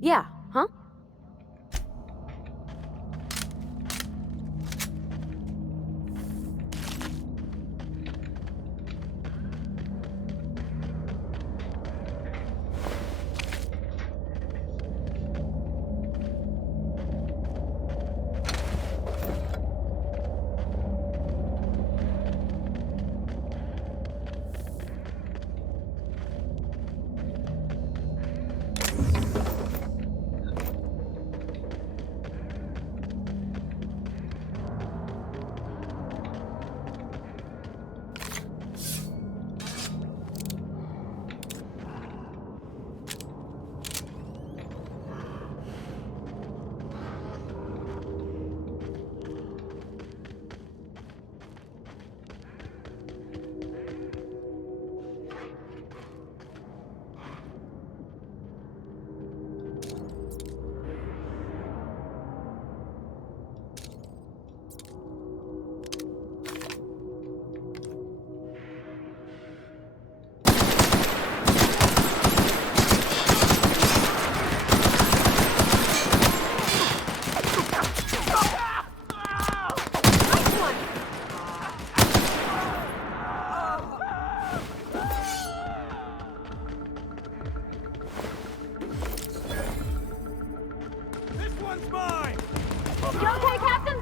Yeah, huh? You okay, Captain?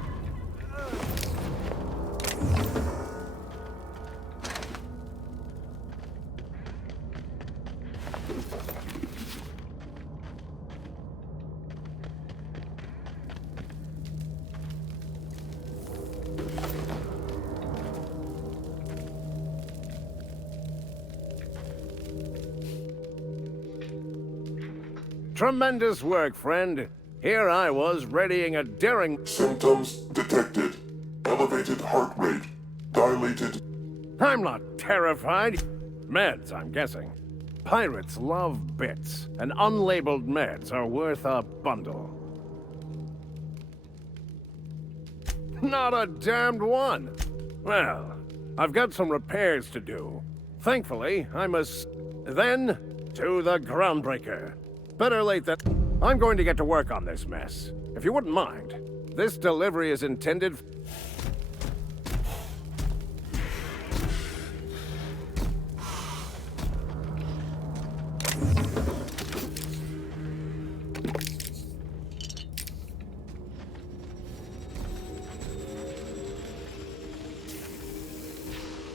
Tremendous work, friend. Here I was readying a daring... Symptoms detected. Elevated heart rate. Dilated... I'm not terrified. Meds, I'm guessing. Pirates love bits, and unlabeled meds are worth a bundle. Not a damned one. Well, I've got some repairs to do. Thankfully, I must... Then, to the groundbreaker. Better late than... I'm going to get to work on this mess. If you wouldn't mind, this delivery is intended...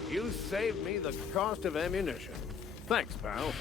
You saved me the cost of ammunition. Thanks, pal.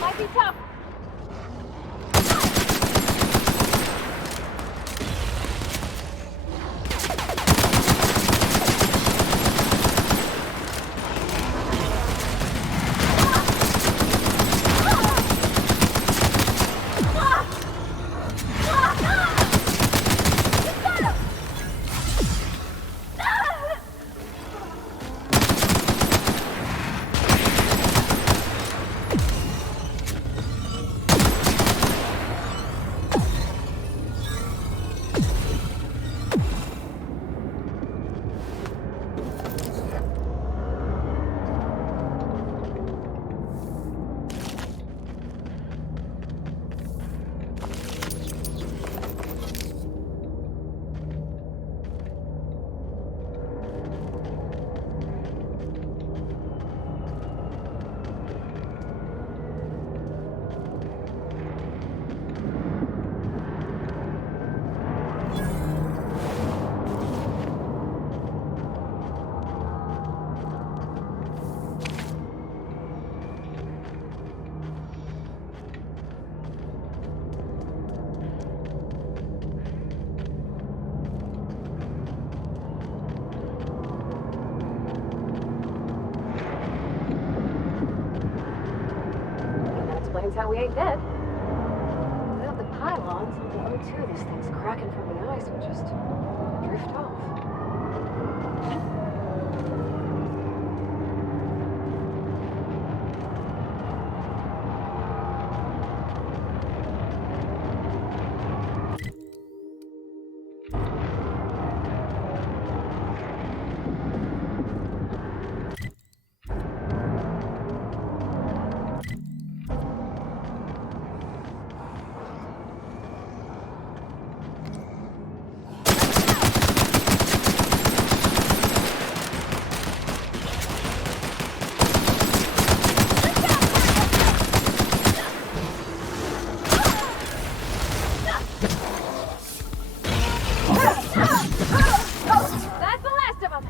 Might be tough. finds out we ain't dead. Without the pylons, all the O2 these things cracking from the ice would just drift off. That's the last of them!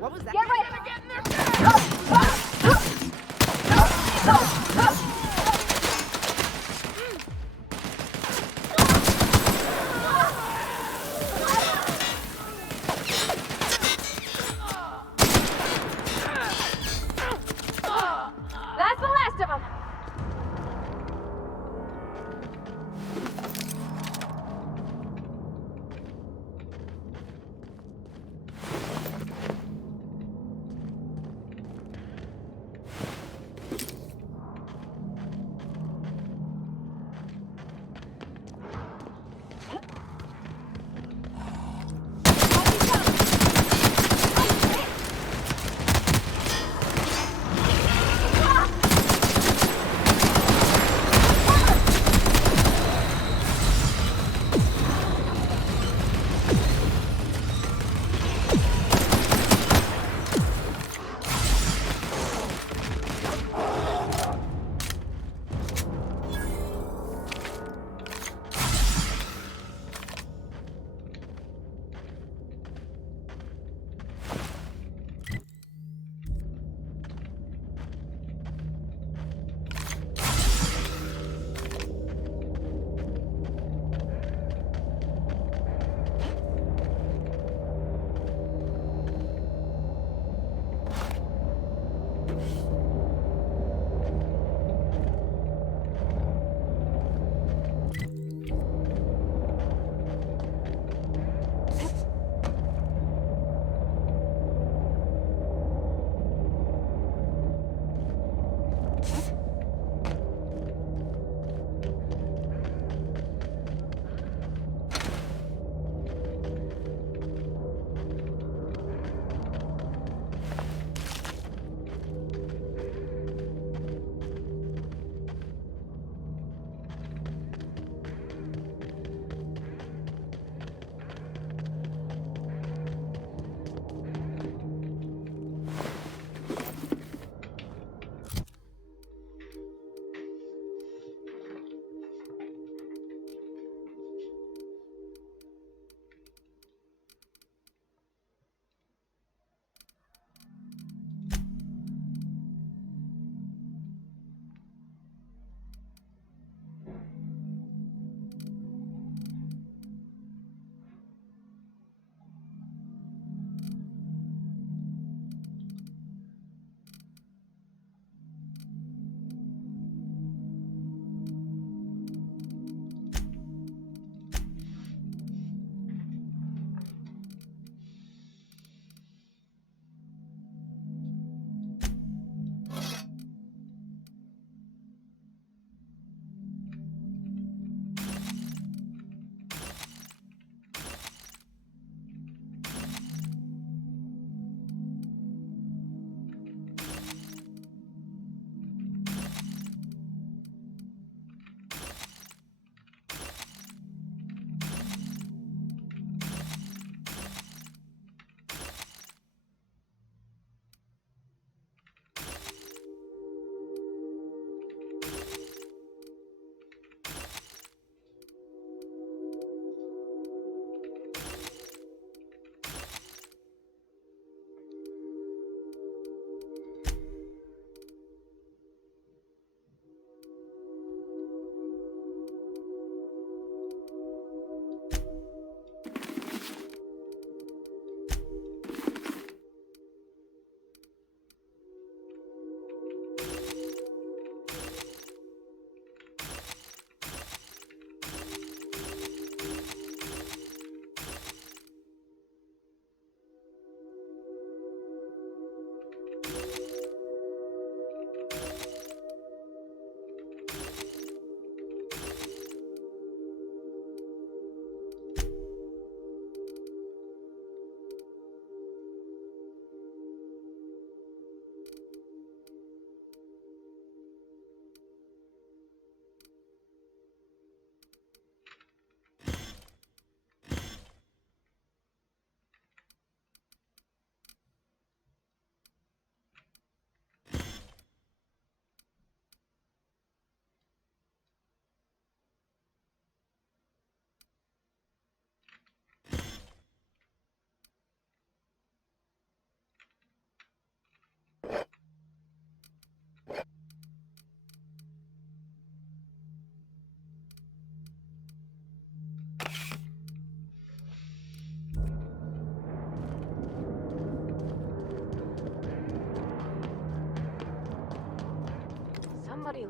What was that? Get ready! Get in there! That's the last of them!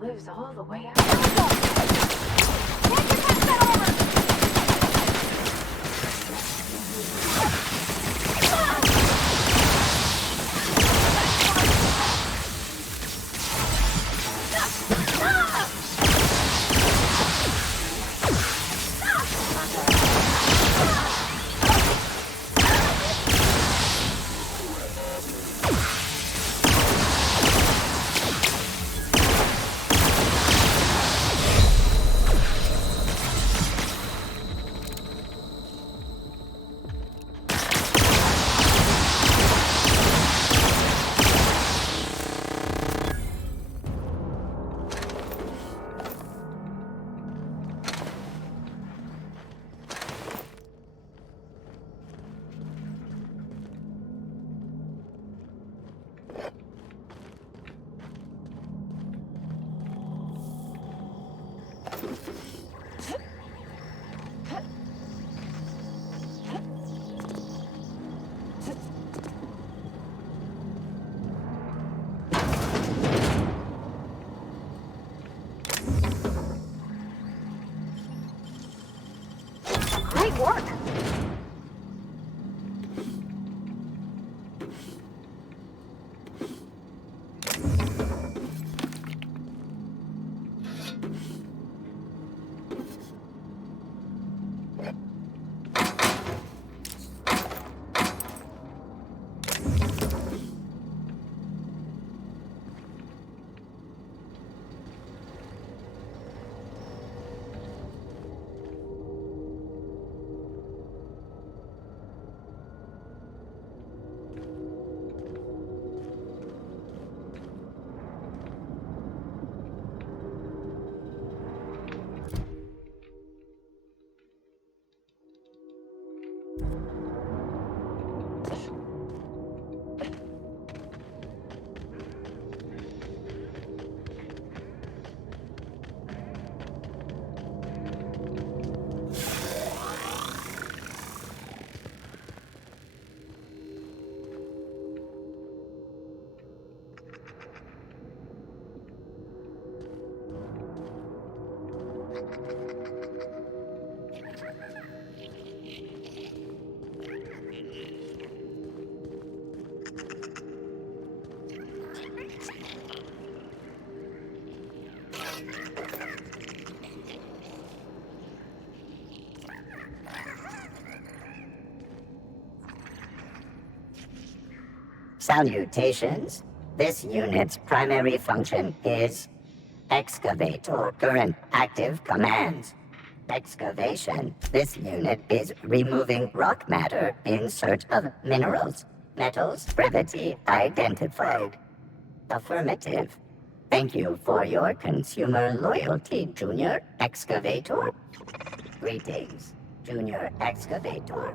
lives all the way out. Great work! Salutations. This unit's primary function is excavator. Current active commands. Excavation. This unit is removing rock matter in search of minerals. Metals brevity identified. Affirmative. Thank you for your consumer loyalty, Junior Excavator. Greetings, Junior Excavator.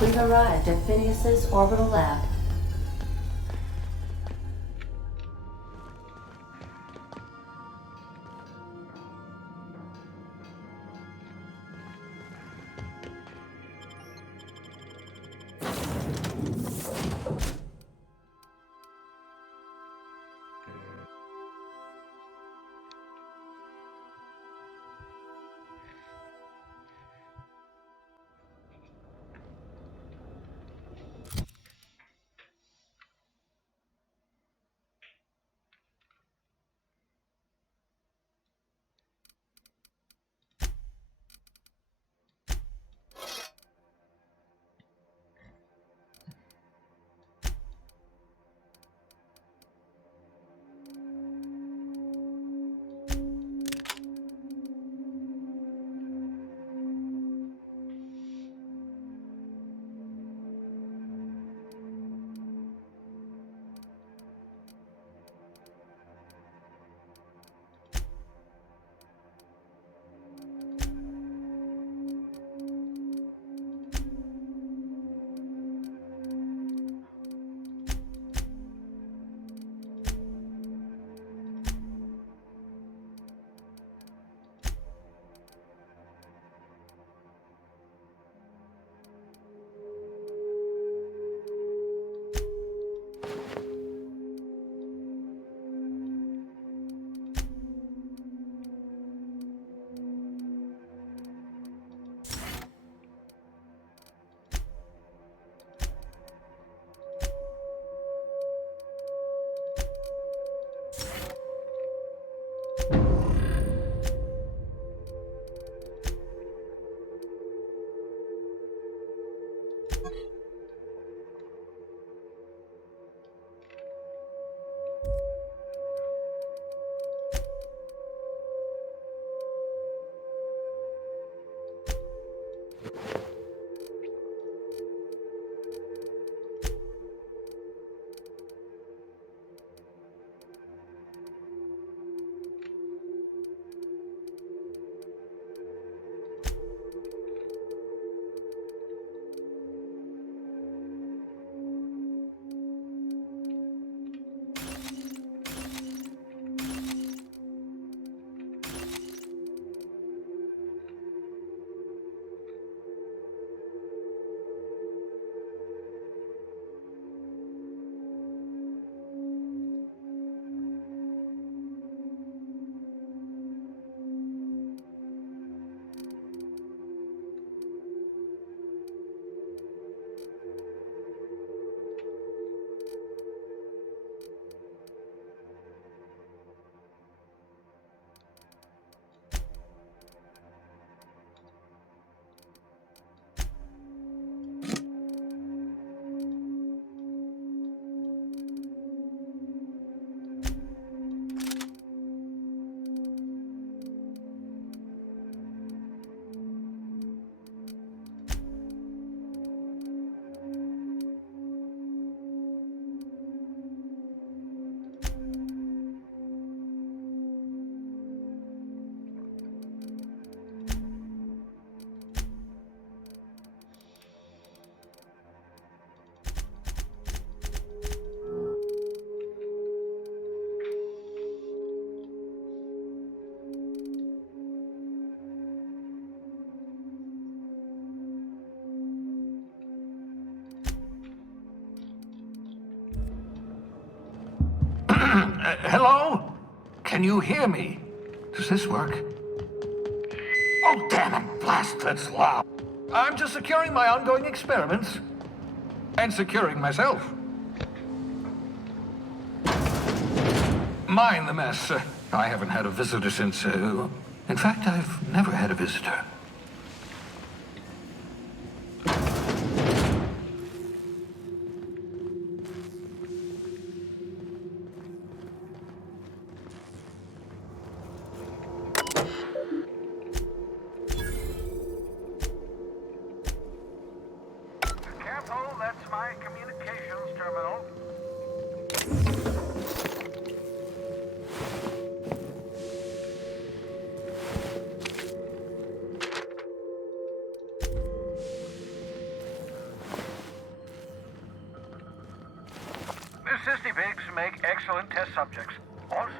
We've arrived at Phineas's orbital lab. Hello? Can you hear me? Does this work? Oh, damn it! Blast, that's loud. I'm just securing my ongoing experiments. And securing myself. Mind the mess. I haven't had a visitor since, in fact, I've never had a visitor. Careful, that's my communications terminal. make excellent test subjects. Also...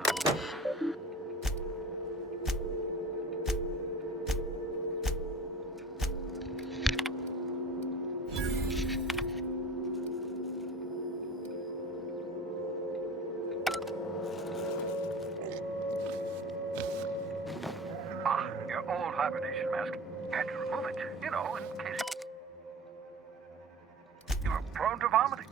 Your old hibernation mask. Had to remove it, you know, in case you were prone to vomiting.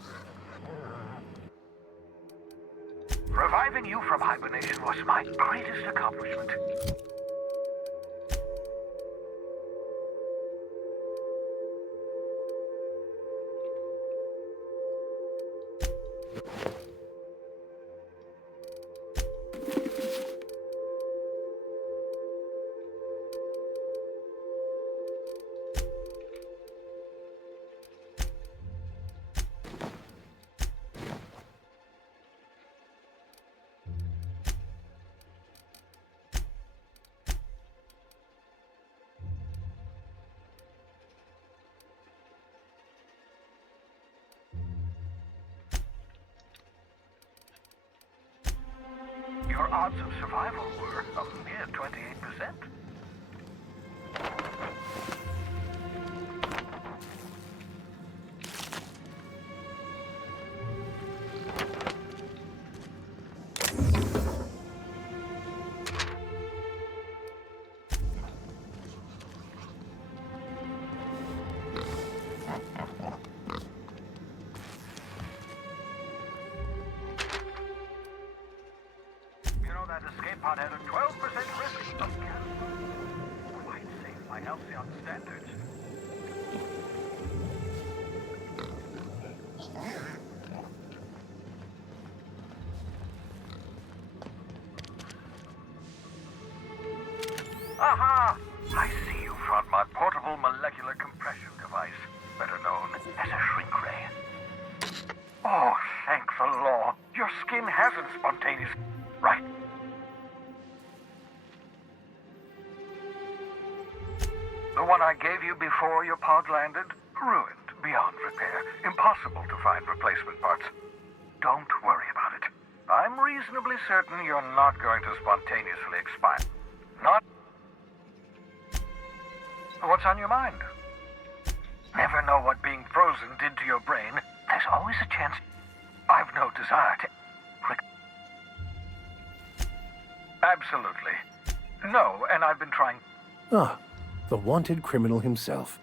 Reviving you from hibernation was my greatest accomplishment. Your odds of survival were a mere 28%. That escape pod had a 12% risk of cancer. Quite safe by Halcyon standards. Aha! I see you front my portable molecular compression device, better known as a shrink ray. Oh, thank the law. Your skin hasn't spontaneous... Right. The one I gave you before your pod landed? Ruined, beyond repair. Impossible to find replacement parts. Don't worry about it. I'm reasonably certain you're not going to spontaneously expire. Not... What's on your mind? Never know what being frozen did to your brain. There's always a chance. I've no desire to... Absolutely. No, and I've been trying... Ah, the wanted criminal himself.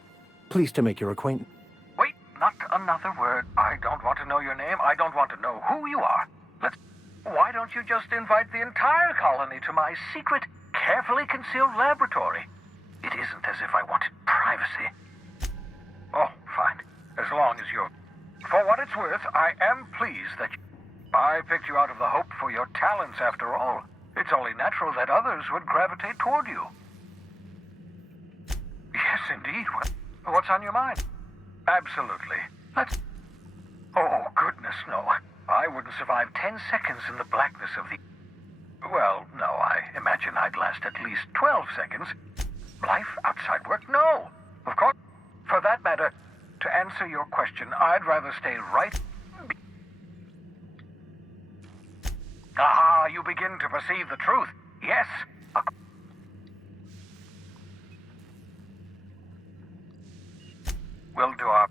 Pleased to make your acquaintance. Wait, not another word. I don't want to know your name. I don't want to know who you are. Why don't you just invite the entire colony to my secret, carefully concealed laboratory? It isn't as if I wanted privacy. Oh, fine. As long as you're... For what it's worth, I am pleased that I picked you out of the hope for your talents after all. It's only natural that others would gravitate toward you. Yes, indeed. What's on your mind? Absolutely. Let's... Oh, goodness, no. I wouldn't survive 10 seconds in the blackness of the... Well, no, I imagine I'd last at least 12 seconds. Life outside work? No. Of course. For that matter, to answer your question, I'd rather stay right... Ah, you begin to perceive the truth. Yes. We'll do our...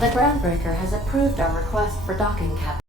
The Groundbreaker has approved our request for docking, Captain.